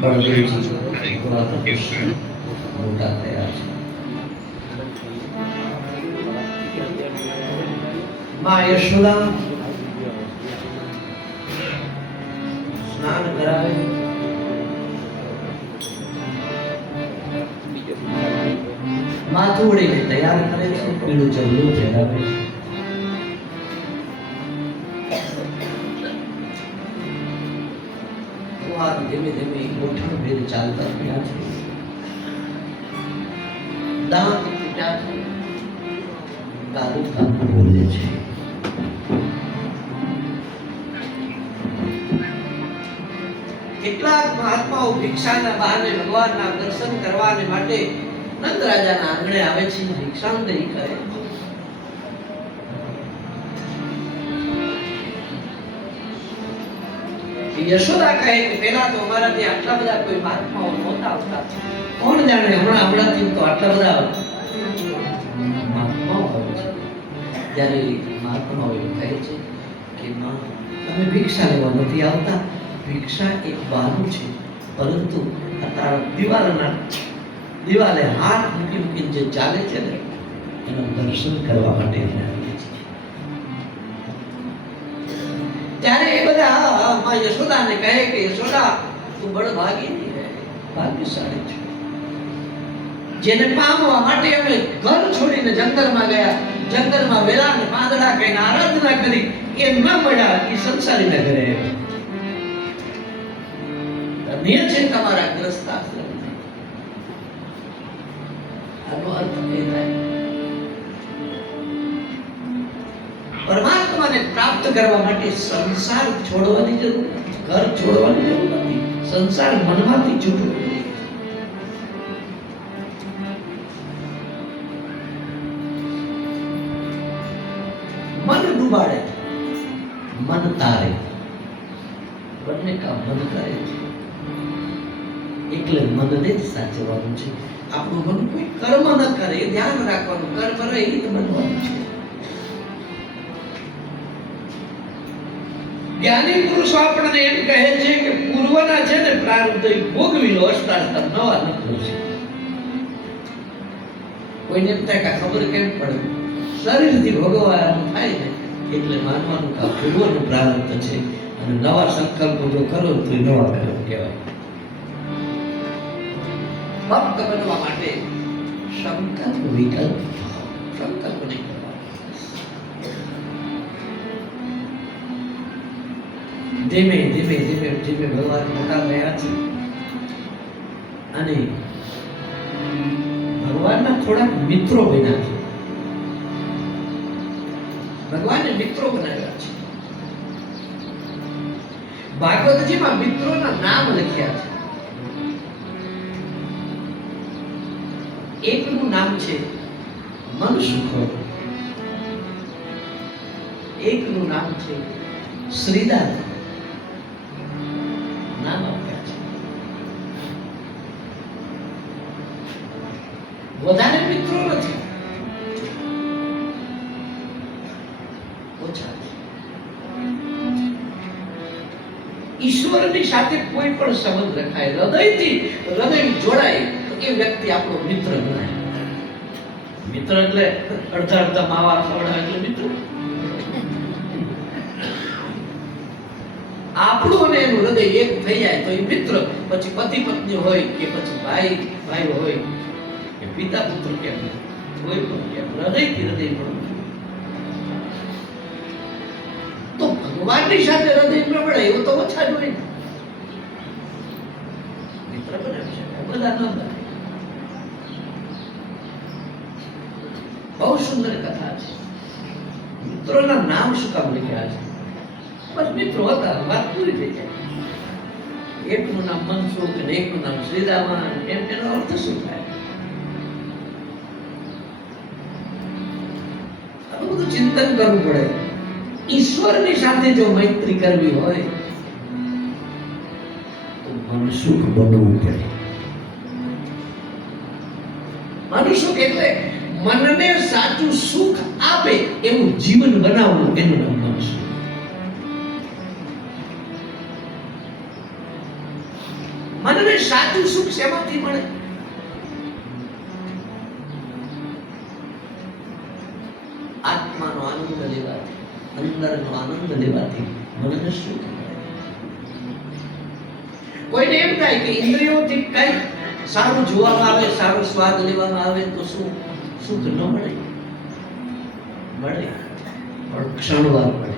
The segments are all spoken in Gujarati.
બળદેવજી મોટા થયા છે. માં યશોદા સ્નાન કરાવે, માથું ઓળીને તૈયાર કરે છે, પીળું ચવલું પહેરાવે છે. ધીમે ધીમે ગોઠણ ભેદ ચાલતા થયા છે. દાંત તૂટ્યા છે, ગાલું ગાલું બોલે છે. કેટલાક મહાત્માઓ ભિક્ષાના બહાને ભગવાનના દર્શન કરવાને માટે નંદ રાજાના આંગણે આવે છે, ભિક્ષાંદેહી કરે છે. યશોદા કહે કે પહેલા તો અમારાથી આટલા બધા કોઈ મહાત્માઓ નહોતા આવતા, કોણ જાણે હમણાંથી તો આટલા બધા મહાત્માઓ આવે છે. ત્યારે મહાત્માઓ એવું કહે છે કે માં, તમે ભિક્ષા લેવા નથી આવતા, ભિક્ષા એક બહાનું છે, પરંતુ આ દિવાલે હાથ મૂકી મૂકીને જે ચાલે છે ને એનું દર્શન કરવા માટે આવીએ છીએ. ત્યારે એ બધા માં યશોદાને કહે કે યશોદા, તું બળભાગીની હે, ભાગ્યશાળી છે. જેને પામવા માટે અમે ઘર છોડીને જંગલમાં ગયા, જંગલમાં વેલા ને પાંદડા કહીને આરાધના કરી, એ ન મળ્યા, એ સંસારીના ઘરે ધન્ય છે તમારા ગ્રસ્ત આશ્રમ. આનો અર્થ એ થાય પરમાત્માને પ્રાપ્ત કરવા માટે સંસાર છોડવાની જરૂર નથી, ઘર છોડવાની જરૂર નથી, સંસાર મનમાંથી છૂટવું. મન ડૂબાડે, મન તારે, બંને કામ મન કરે છે. એટલે મનને જ સાચવવાનું છે. આપણું મન કોઈ કર્મ ન કરે, ધ્યાન રાખવાનું, કર્મ રહિત બનવાનું છે. જ્ઞાની પુરુષો આપણને એમ કહે છે કે પૂર્વના છે ને પ્રારબ્ધ ભોગવી લો, અષ્ટાસ્તર નવા નથી છે. કોઈને એમ થાય કે ખબર કેમ પડે, શરીરથી ભોગવવાનું થાય ને એટલે માનવાનું કે પૂર્વનું પ્રારબ્ધ છે, અને નવા સંકલ્પો જો કરો તો નવા કર્મ કહેવાય. ભક્ત બનવા માટે સંકલ્પ વિકલ્પ, સંકલ્પ નહીં કરવા. ધીમે ધીમે ધીમે ધીમે ભગવાન મોટા થયા છે, અને ભગવાનના થોડાક મિત્રો બન્યા છે. ભગવાને મિત્રો બનાવ્યા છે. ભાગવતજીમાં મિત્રોના નામ લખ્યા છે. એકનું નામ છે મનસુખ, એકનું નામ છે શ્રીદાસ. નામ આપ્યા છે. વધારે મિત્રો નથી, ઓછા છે. ઈશ્વરની સાથે કોઈ પણ સંબંધ રખાય, હૃદયથી હૃદય જોડાય તો એ વ્યક્તિ આપણો મિત્ર ગણાય. મિત્ર એટલે અડધા અડધા માવા ખવડાવે એટલે મિત્ર. આપણું અને એનું હૃદય એક થઈ જાય તો એ મિત્ર. પછી પતિ પત્ની હોય કે પછી ભાઈ ભાઈ હોય કે પિતા પુત્ર કેમ, કોઈ પણ કેમ, હૃદયથી હૃદય પણ. તો ભગવાનની સાથે હૃદય ન મળે એવું તો ઓછા જ હોય. મિત્ર બનાવી શકાય, બધા ન બને. બહુ સુંદર કથા છે. મિત્રોના નામ શું કામ લખ્યા છે? બસ મિત્રો હતા, વાત પૂરી થઈ જાય. એકનું નામ મનસુખ અને એકનું નામ શ્રીદામન, એમ એનો અર્થ શું થાય? આ બધું ચિંતન કરવું પડે. ઈશ્વરની સાથે જો મૈત્રી કરવી હોય તો મનસુખ બનવું પડે. મનસુખ એટલે મનને સાચું સુખ આપે એવું જીવન બનાવવું, એનું નામ મનસુખ. મનને સાચું સુખ શેમાંથી મળે? આત્માનો આનંદ લેવાથી, અંદરનો આનંદ લેવાથી મનને સુખ મળે. કોઈને એમ થાય કે ઇન્દ્રિયોથી કઈ સારું જોવામાં આવે, સારો સ્વાદ લેવામાં આવે તો શું સુખ ન મળે? મળે, પણ ક્ષણવાર મળે.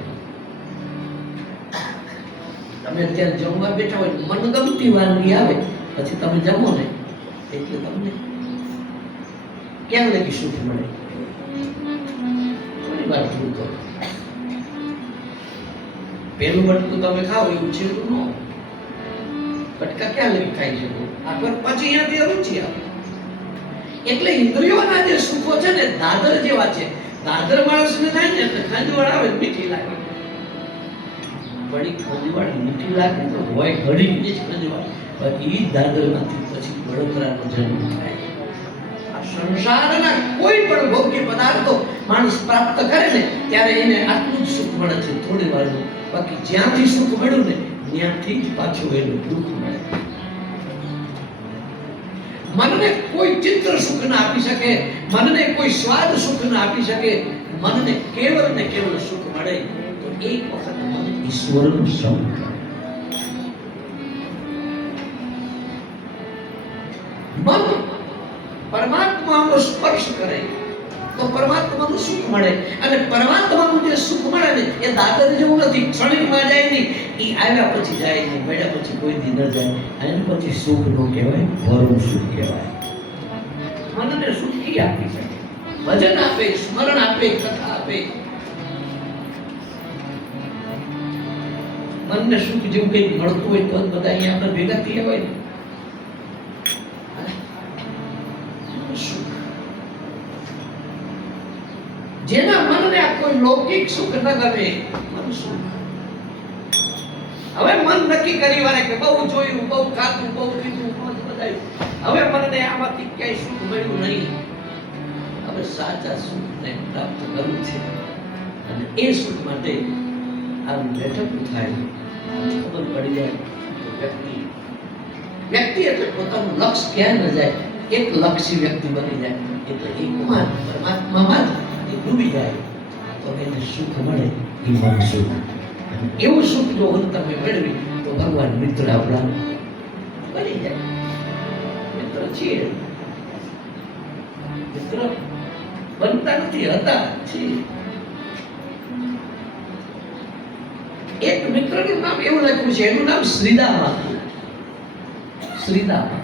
તમે અત્યારે જમવા બેઠા હોય, મનગમતી વાનગી આવે, પછી તમે જમો ને એટલે તમને ક્યાં લગી સુખ મળે? થોડી વાર પૂરું કરો. પેલું બટકું તમે ખાઓ એવું છેલ્લું ન બટકા ક્યાં લગી ખાઈ શકો? આગળ પછી અહીંયાથી અરુચિ આવે. એટલે ઇન્દ્રિયોના જે સુખો છે ને દાદર જેવા છે. દાદર માણસને થાય ને એટલે ખંજવાળ આવે, મીઠી લાગે. બડી ખંજવાળ મીઠી લાગે તો હોય ઘડી જ ખંજવાળ, બાકી ઈ દાદરમાંથી પછી બળતરાનો જન્મ થાય. આ સંસારના કોઈ પણ ભોગ્ય પદાર્થો માણસ પ્રાપ્ત કરે ને ત્યારે એને આટલું જ સુખ મળે છે થોડી વારનું. બાકી જ્યાંથી સુખ મળ્યું ને ત્યાંથી જ પાછું એનું દુઃખ મળે. મનને કોઈ ચિત્ર સુખ ના આપી શકે, મનને કોઈ સ્વાદ સુખ ના આપી શકે. મનને કેવળ ને કેવળ સુખ મળે તો એક વખત મન ઈશ્વરનું સંગ કરે. મન પરમાત્માનો સ્પર્શ કરે તો પરમાત્માનું સુખ મળે. અને પરમાત્માનું જે સુખ મળે ને એ દાદર જેવું નથી, ક્ષણિકમાં જાય નહીં. એ આવ્યા પછી જાય નહીં, મળ્યા પછી કોઈ દી ન જાય. અને પછી સુખ નો કહેવાય, પરમ સુખ કહેવાય. મનને સુખ ઈ આપી શકે, ભજન આપે, સ્મરણ આપે, કથા આપે. મનને સુખ જેવું કંઈક મળતું હોય તો બધા અહીંયા આપણે ભેગા થયા હોય ને. જેના મનને આ કોઈ લૌકિક સુખ ન ગમે, મન સુખ. હવે મન નક્કી કરી વારે કે બહુ જોયું, બહુ ખાધું, બહુ પીધું, બહુ બધાયું, હવે મનને આમાંથી ક્યાંય સુખ મળ્યું નહીં. હવે સાચા સુખને પ્રાપ્ત કરવું છે અને એ સુખ માટે આવી બેઠક થાય, ખબર પડી જાય તો વ્યક્તિ એટલે પોતાનું લક્ષ્ય ક્યાં ન જાય, એક લક્ષી વ્યક્તિ બની જાય. એટલે એકમાં પરમાત્મામાં જ ડૂબી જાય તો એને સુખ મળે, એ મન સુખ. અને એવું સુખ જો તમે મેળવી તો ભગવાન મિત્ર આપણા બની જાય. મિત્ર છીએ, મિત્ર બનતા નથી, હતા છીએ. એક મિત્રનું નામ એવું લખ્યું છે, એનું નામ શ્રીદામા. શ્રીદામા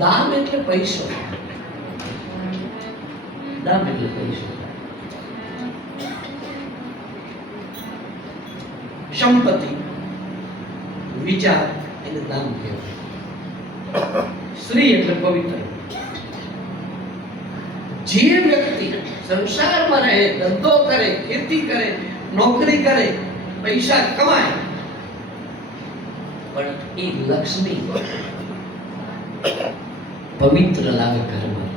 દામ એટલે પૈસો, દામ એટલે પૈસો. સંપત્તિ, વિચાર એને દામ કહેવાય. શ્રી એટલે પવિત્ર. જે વ્યક્તિ સંસારમાં રહે, ધંધો કરે, ખેતી કરે, નોકરી કરે, પૈસા કમાય, પણ એ લક્ષ્મી પવિત્ર લાગે ઘરમાં,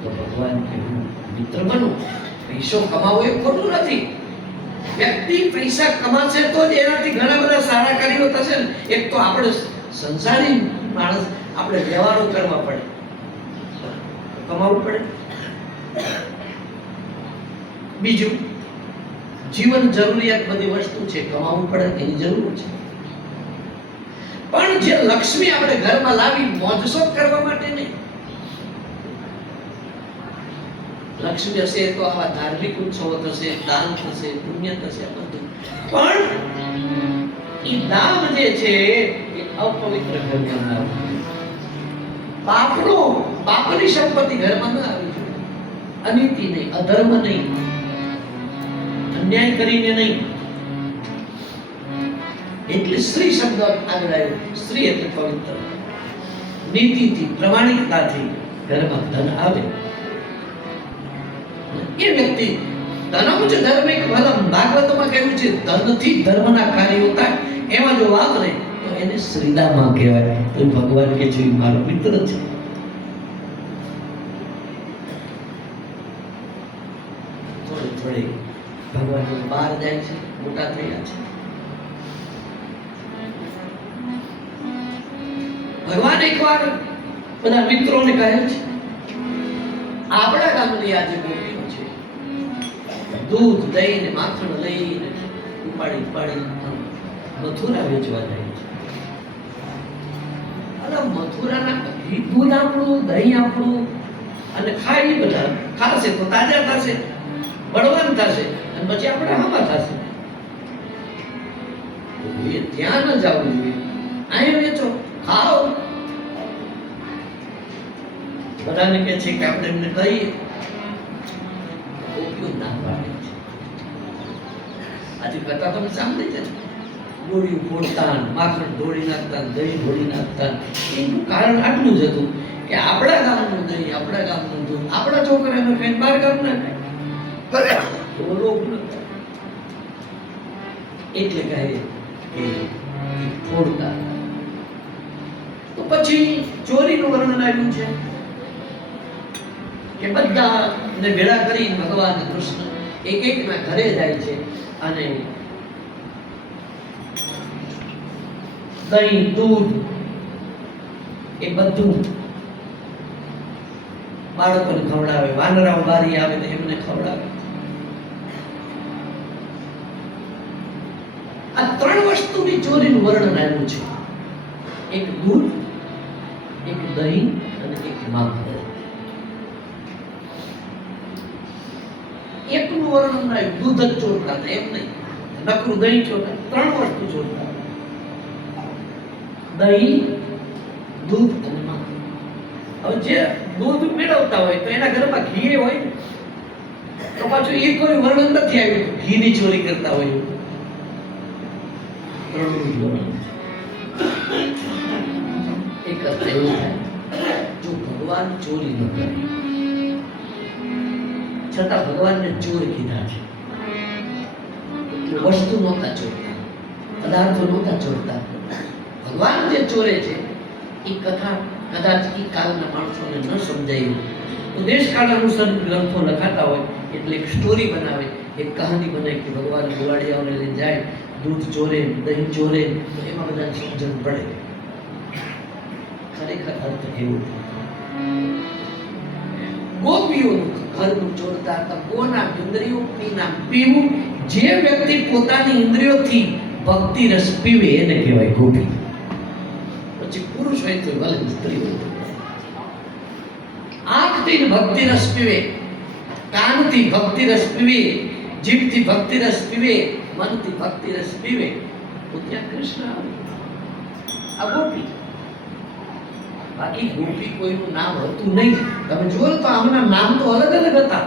તો ભગવાન કે હું મિત્ર બનું. પૈસો કમાવો એ ખોટું નથી. વ્યક્તિ પૈસા કમાશે તો જ એનાથી ઘણા બધા સારા કાર્યો થશે ને. એક તો આપણે સંસારી માણસ, આપણે વ્યવહારો કરવા પડે, કમાવું પડે. બીજું, જીવન જરૂરિયાત બધી વસ્તુ છે, કમાવું પડે, એની જરૂર છે. પણ જે લક્ષ્મી આપણે ઘરમાં લાવી મોજશોખ કરવા માટે નહીં. લક્ષ્મી હશે તો આવા ધાર્મિક ઉત્સવો થશે, દાન થશે, પુણ્ય થશે, બધું. પણ એ દાન જે છે એ અપવિત્ર ઘરમાં આવે. પાપની સંપત્તિ ઘરમાં ન આવી જોઈએ. અનીતિ નહીં, અધર્મ નહીં, અન્યાય કરીને નહીં. એટલે સ્ત્રી શબ્દ આગળ આવ્યો. સ્ત્રી એટલે પવિત્ર. નીતિથી, પ્રમાણિકતાથી ઘરમાં ધન આવે. એ વ્યક્તિ ધનમ જ ધર્મિક ફલમ, ભાગવતમાં કહ્યું છે, ધનથી ધર્મના કાર્યો થાય. એમાં જો વાપરે તો એને શ્રીદામા કહેવાય. તો ભગવાન કે છે મારો મિત્ર છે. થોડી ભગવાન બહાર જાય છે, મોટા થયા છે. ભગવાન એકવાર બધા મિત્રોને કહે છે, આપણા ગામની આજે ગોપીઓ છે, દૂધ દહીં ને માખણ લઈને ઉપાડી મથુરા વેચવા જાય છે. અરે મથુરાના દૂધ આપણું, દહીં આપણું, અને ખાઈ બધા ખાશે તો તાજા થશે, બળવાન થશે, અને પછી આપણે હમા થશે. એ ત્યાં ન જવું જોઈએ, અહીં વેચો, ખાઓ. બધાને કહે છે કે આપણે એમને કહીએ, ગોપીઓ ના પાડે છે. આજે કથા તમે સાંભળી છે, ગોળીઓ ફોડતા, માખણ ઢોળી નાખતા, દહીં ઢોળી નાખતા. એનું કારણ આટલું જ હતું કે આપણા ગામનું દહીં, આપણા ગામનું દૂધ, આપણા છોકરાને કઈ બહાર ગામ ના ખાય, રોગ ન થાય. એટલે કહે કે ફોડતા. તો પછી ચોરીનું વર્ણન આવ્યું છે કે બધાને ભેળા કરી ભગવાન કૃષ્ણ એક એકના ઘરે જાય છે અને દહીં, દૂધ એ બધું બાળકોને ખવડાવે. વાનરાઓ બારી આવે તો એમને ખવડાવે. આ ત્રણ વસ્તુની ચોરીનું વર્ણન આવ્યું છે. એક દૂધ, એક દહીં અને એક માખણ. એકનું વર્ણન આવ્યું, દૂધ જ ચોરતા હતા એમ નહીં, નકરું દહીં ચોરતા. ત્રણ વસ્તુ ચોરતા: દહીં, દૂધ અને માખણ. હવે જે દૂધ મેળવતા હોય તો એના ઘરમાં ઘી હોય તો પાછું એ કોઈ વર્ણન નથી આવ્યું ઘીની ચોરી કરતા હોય. એક અર્થ એવું થાય, જો ભગવાન ચોરી ન કરે છતાં ભગવાનને ચોર કીધા છે. વસ્તુ નહોતા ચોરતા, પદાર્થો નહોતા ચોરતા. ભગવાન જે ચોરે છે એ કથા કદાચ એ કાળના માણસોને ન સમજાયું તો દેશકાળ અનુસાર ગ્રંથો લખાતા હોય એટલે એક સ્ટોરી બનાવે, એક કહાની બનાવે કે ભગવાન ગોવાળિયાઓને લઈને જાય, દૂધ ચોરે, દહીં ચોરે, તો એમાં બધાને સમજણ પડે. ખરેખર અર્થ એવું ગોપીઓનું ઘરનું ચોરતા હતા. કોના ઇન્દ્રિયોથી નામ પીવું? જે વ્યક્તિ પોતાની ઇન્દ્રિયોથી ભક્તિ રસ પીવે એને કહેવાય ગોપી. પછી પુરુષ હોય તો ભલે સ્ત્રી હોય. આંખથી ભક્તિ રસ પીવે, કાનથી ભક્તિ રસ પીવે, જીભથી ભક્તિ રસ પીવે, મનથી ભક્તિ રસ પીવે તો ત્યાં કૃષ્ણ આવે. આ ગોપી. બાકી ગોપી કોઈનું નામ હતું નહીં. તમે જુઓ તો આમના નામ તો અલગ અલગ હતા.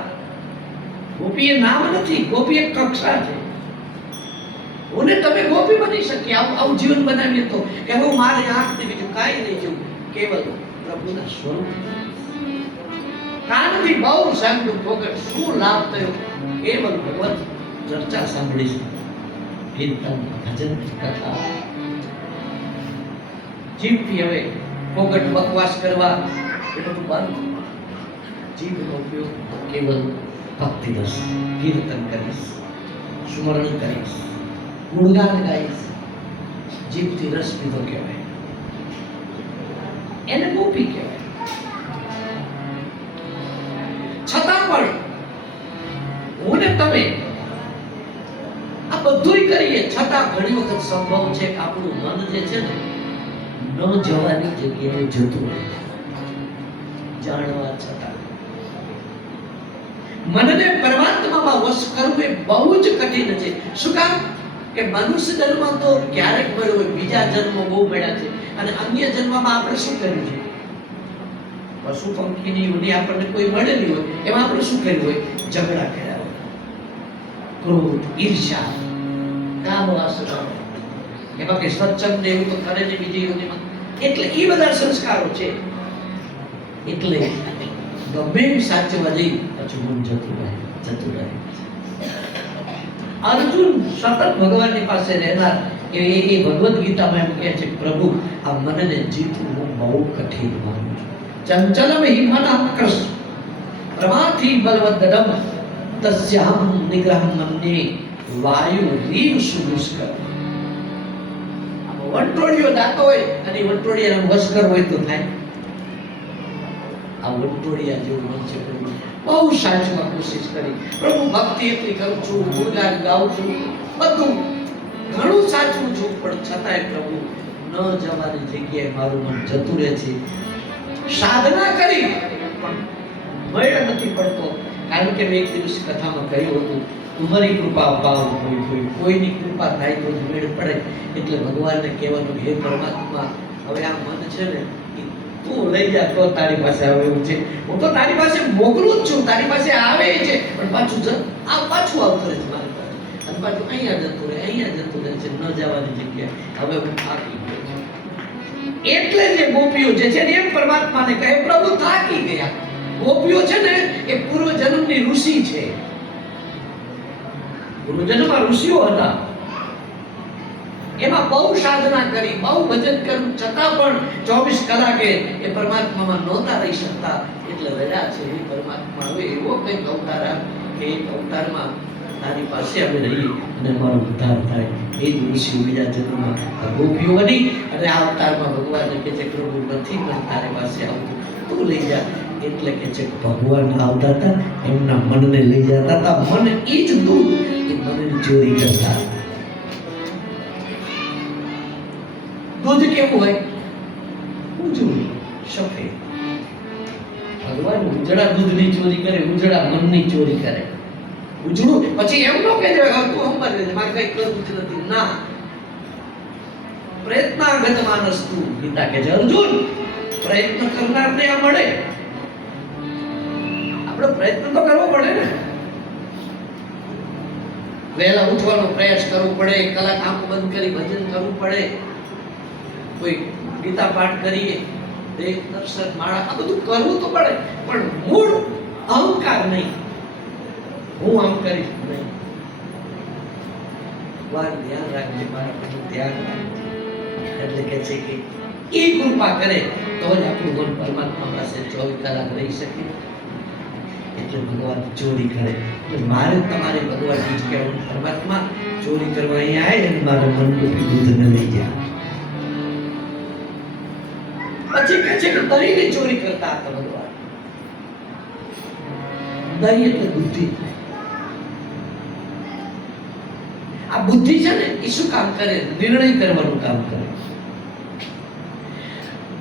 ગોપી એ નામ નથી, ગોપી એક કક્ષા છે. ઓને તમે ગોપી બની શકીએ આવું જીવન બનાવીએ તો કે હું મારી આંખથી બીજું કાંઈ નહીં જોઉં, કેવલ પ્રભુના સ્વરૂપ. કાનથી બહુ સાંભળ્યું વગર શું લાભ થયો? કેવલ ભગવત ચર્ચા સાંભળી, કીર્તન, ભજન, કથા. જીભથી હવે ફોગટ બકવાસ કરવા એ બધું બંધ. જીભનો ઉપયોગ કેવલ ભક્તિ રસ, કીર્તન કરીશ, સ્મરણ કરીશ, ગુણગાન ગાઈશ. જીભથી રસ પીધો કહેવાય, એને ગોપી કહેવાય. છતાં પણ હું ને તમે આ બધુંય કરીએ છતાં ઘણી વખત સંભવ છે કે આપણું મન જે છે ને ન જવાની જગ્યાએ જતું રહે. જાણવા છતાં મનને પરમાત્મામાં વશ કરવું એ બહુ જ કઠિન છે. શું કામ? કે મનુષ્ય જન્મ તો ક્યારેક મળ્યો હોય, બીજા જન્મ બહુ મળ્યા છે, અને અન્ય જન્મમાં આપણે શું કર્યું છે? પશુ પંખીની યોની આપણને કોઈ મળેલી હોય એમાં આપણે શું કર્યું હોય? ઝઘડા કર્યા હોય, ક્રોધ, ઈર્ષ્યા, કામ વાસના. એમાં કે સત્સંગ એવું તો કરે ને બીજી યોનીમાં. એટલે એ બધા સંસ્કારો છે. એટલે ગમે એમ સાચવા જઈ પછી મન જતું રહે. અર્જુન સતત ભગવાનની પાસે રહેનાર એ ભગવદ્ ગીતામાં એમ કહે છે, પ્રભુ આ મનને જીતવું હું બહુ કઠિન માનું છું. ચંચલમ હિ મનઃ કૃષ્ણ પ્રમાથી બલવદ્દમ તસ્યાહમ નિગ્રહમ મન્યે વાયુ રીવ સુદુષ્કર. વંટોળિયો દાતો હોય અને વંટોળિયાનો વસ્કર હોય તો થાય. આ વંટોળિયા જેવું મન છે. બહુ સાચવા કોશિશ કરી, પ્રભુ ભક્તિ એટલી કરું છું, ગુણગાન ગાઉં છું, બધું ઘણું સાચવું છું, પણ છતાંય પ્રભુ ન જવાની જગ્યાએ મારું મન જતું રહે છે. સાધના કરી પણ મેળ નથી પડતો. કારણ કે મેં એક દિવસ કથામાં કહ્યું હતું, તમારી કૃપા પાવ કોઈની કૃપા થાય તો જ મેળ પડે. એટલે ભગવાનને કહેવાનું, હે પરમાત્મા, હવે આ મન છે ને તું લઈ જા તો તારી પાસે આવે એવું છે. હું તો તારી પાસે મોકલું જ છું, તારી પાસે આવે છે, પણ પાછું પાછું આવતું રહે છે મારી પાસે, અને પાછું અહીંયા જતું રહે છે, ન જવાની જગ્યાએ. હવે હું થાકી ગયો છું. એટલે જે ગોપીઓ જે છે ને એમ પરમાત્માને કહે, પ્રભુ થાકી ગયા. ગોપીઓ છે ને એ પૂર્વ જન્મની ઋષિ છે. પૂર્વ જન્મમાં ઋષિઓ હતા, એમાં બહુ સાધના કરી, બહુ ભજન કર્યું, છતાં પણ 24 કલાકે એ પરમાત્મામાં નહોતા રહી શકતા. એટલે રડ્યા છે, હે પરમાત્મા, હવે એવો કંઈક અવતાર આપ કે એક અવતારમાં તારી પાસે અમે રહીએ અને અમારો ઉદ્ધાર થાય. એ જ ઋષિ બીજા જન્મમાં ગોપીઓ બની અને આ અવતારમાં ભગવાનને કહે છે, પ્રભુ નથી પણ તારી પાસે આવતું, તું લઈ જા. એટલે કે છે ભગવાન આવતા હતા, એમના મનને લઈ જતા હતા. મન એ જ દૂધ એ મનની ચોરી કરતા. દૂધ કેવું હોય? ઉજળું, સફેદ. ભગવાન ઉજળા દૂધની ચોરી કરે, ઉજળા મનની ચોરી કરે. ઉજળું પછી એમ નો કે તું અંબર લે, મારે કઈ કરવું જ નથી. ના, પ્રયત્નાગત માનસ તું. ગીતા કે છે અર્જુન, પ્રયત્ન કરનારને આ મળે. આપણે પ્રયત્ન તો કરવો પડે ને. વહેલા ઉઠવાનો પ્રયાસ કરવો પડે, કલાક આંખ બંધ કરી ભજન કરવું પડે, કોઈ ગીતા પાઠ કરીએ, દેખ દર્શન માળા, આ બધું કરવું તો પડે, પણ મૂળ અહંકાર નહીં. હું આમ કરીશ નહીં. વાર ધ્યાન રાખજે, મારા બધું ધ્યાન રાખજે. એટલે કે છે કે એ કૃપા કરે તો જ આપણું મન પરમાત્મા પાસે 24 કલાક રહી શકે. એટલે ભગવાન ચોરી કરે. એટલે મારે તમારે ભગવાનજી જ કહેવું, પરમાત્મા ચોરી કરવા અહીંયા આવે અને મારા મન રૂપી દૂધને લઈ જાય. પછી કહે છે કે દહીંની ચોરી કરતા હતા ભગવાન. દહીં એટલે બુદ્ધિ. આ બુદ્ધિ છે ને એ શું કામ કરે? નિર્ણય કરવાનું કામ કરે.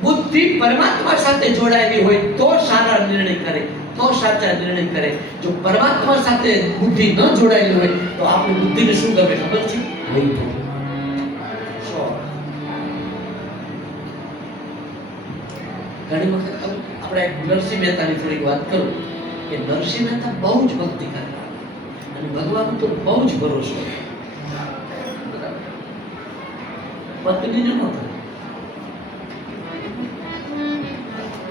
બુદ્ધિ પરમાત્મા સાથે જોડાયેલી હોય તો સારા નિર્ણય કરે, તો સાચા નિર્ણય કરે. જો પરમાત્મા સાથે બુદ્ધિ ન જોડાયેલી હોય તો આપણી બુદ્ધિને શું ગમે ખબર છે? વૈભવ. ઘણી વખત આપણે નરસિંહ મહેતાની થોડીક વાત કરું કે નરસિંહ મહેતા બહુ જ ભક્તિ કરતા અને ભગવાન તો બહુ જ ભરોસો. પત્નીને ન થાય,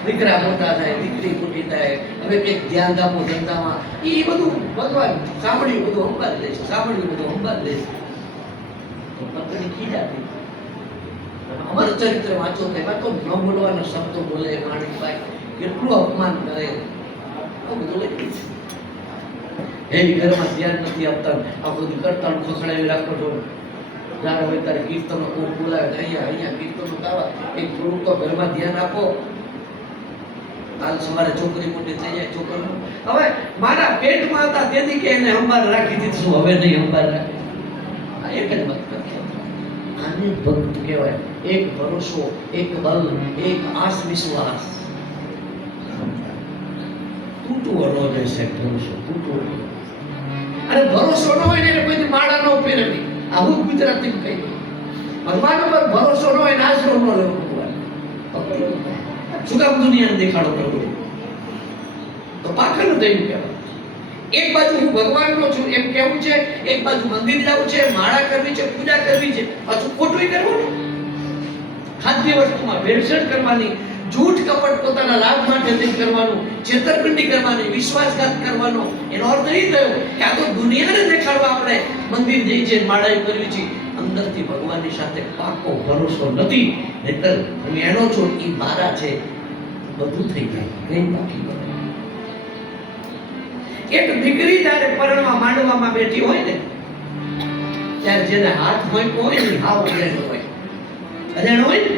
દીકરા મોટા થાય, દીકરી મોટી થાય, હવે કંઈક ધ્યાન આપો ધંધામાં, એ બધું ભગવાન સાંભળ્યું બધું સંભાળી લે છે, સાંભળ્યું બધું સંભાળી લે છે. તો પત્ની ખીજાતી. અમારું ચરિત્ર વાંચો કે તો ન બોલવાના શબ્દો બોલે માણિકભાઈ, કેટલું અપમાન કરે, બધું લખ્યું છે. એની ઘરમાં ધ્યાન નથી આપતા, આ બધું કરતા ખસડાવી રાખો છો. જ્યારે હોય ત્યારે કીર્તનો કોઈ બોલાવે, અહીંયા કીર્તનો ગાવા, એક થોડું તો ઘરમાં ધ્યાન આપો. કાલ સવારે છોકરી મોટી થઈ જાય, છોકરો હવે મારા પેટમાં હતા તેથી કે એને સંભાળ રાખી દીધું, હવે નહીં સંભાળ રાખી. આ એક જ વાત કરતા. આને ભક્ત કહેવાય. એક ભરોસો, એક બલ, એક આસ વિશ્વાસ. તૂટવો ન જશે ભરોસો, તૂટવો. અને ભરોસો ન હોય ને એને કોઈ માળા ન પહેરવી. આવું ગુજરાતી કહી દઉં. ભગવાન ઉપર ભરોસો ન હોય ને આશરો ન લેવો. ભગવાન શું કામ દુનિયાને દેખાડો કરવો? તો પાખંડ થયું કહેવાય. એક બાજુ હું ભગવાનનો છું એમ કેવું છે, એક બાજુ મંદિર જવું છે, માળા કરવી છે, પૂજા કરવી છે, પાછું ખોટું કરવું. ખાદ્ય વસ્તુમાં ભેળસેળ કરવાની, જૂઠ કપટ પોતાના લાભ માટે કરવાનું, છેતરપિંડી કરવાની, વિશ્વાસઘાત કરવાનો. એનો અર્થ એ થયો કે આ તો દુનિયાને દેખાડવા આપણે મંદિર જઈ છે, માળા કરવી છે, અંદરથી ભગવાનની સાથે પાકો ભરોસો નથી. નહીતર હું એનો છું, એ મારા છે, બધું થઈ જાય, કઈ બાકી બને. એક દીકરી જ્યારે પરણવા માંડવામાં બેઠી હોય ને ત્યારે જેને હાથ મોક્યો હોય ને હાવ અજાણ્યો હોય, અજાણ્યો હોય ને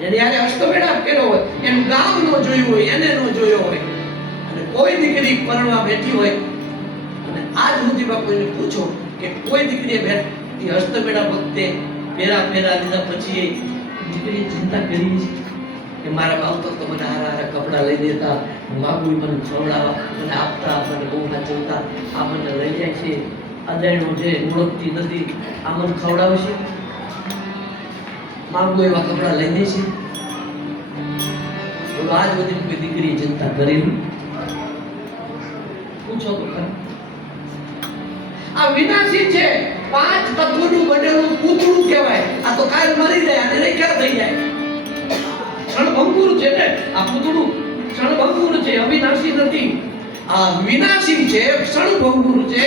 જેને યારે અષ્ટમેળાપ કર્યો હોય, એનું ગામ ન જોયું હોય, એને ન જોયો હોય, અને કોઈ દીકરી પરણવા બેઠી હોય અને આજ સુધીમાં કોઈને પૂછો કે કોઈ દીકરીએ બેઠી અષ્ટમેળા વખતે ફેરા લીધા પછી દીકરીએ ચિંતા કરી છે કે મારા બાપ તો મને હારા કપડા લઈ દેતા, બાબુ મને ખવડાવવા, મને આપતા, મને બહુ સાચવતા, આ મને લઈ જાય છે, અજાણ્યો છે, ઓળખતી નથી, આ મને ખવડાવશે, બાબુ એવા કપડા લઈ દે છે? બોલો આજ બધી કોઈ દીકરીએ ચિંતા કરી? પૂછો તો ખરા. આ વિનાશી છે, 5 તત્વોનું બનેલું પૂતળું કહેવાય. આ તો કાલ મરી જાય અને રેખા થઈ જાય. ક્ષણભંગુર છે ને આ પૂતળું, ક્ષણભંગુર છે, અવિનાશી નથી. આ વિનાશી છે, ક્ષણભંગુર છે.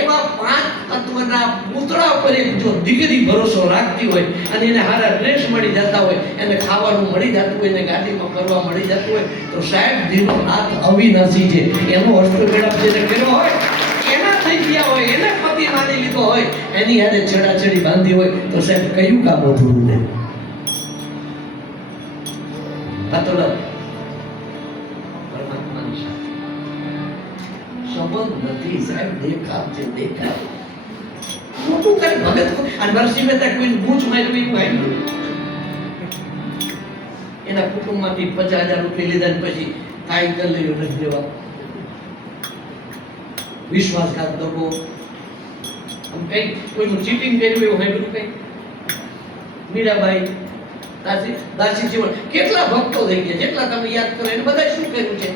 એવા 5 તત્વના પૂતળા પર એક જો દીકરી ભરોસો રાખતી હોય અને એને હારા ડ્રેસ મળી જતા હોય, એને ખાવાનું મળી જતું હોય, એને ગાડીમાં ફરવા મળી જતું હોય, તો સાહેબ દીનો નાથ અવિનાશી છે. એનો અષ્ટમેળાપ જેને કર્યો હોય, એના થઈ ગયા હોય, એને પતિ માની લીધો હોય, એની હારે છેડાછેડી બાંધી હોય, તો સાહેબ કયું કામ હતું ને? પરમાત્માની સાથે સંબંધ નથી સાહેબ, દેખાવ છે, દેખાવ. મોટું કરે ભગત આ નરસિંહ મહેતા કોઈ બૂચ માર્યું એવું એના કુટુંબમાંથી 50,000 રૂપિયા લીધા ને પછી કાઈ કરી લેવું નથી દેવા. વિશ્વાસઘાત કરવો, કઈ કોઈનું ચીટિંગ કર્યું એવું સાંભળ્યું કઈ? મીરાબાઈ, દાસી જીવન, કેટલા ભક્તો થઈ ગયા, જેટલા તમે યાદ કરો એને બધા શું કર્યું છે?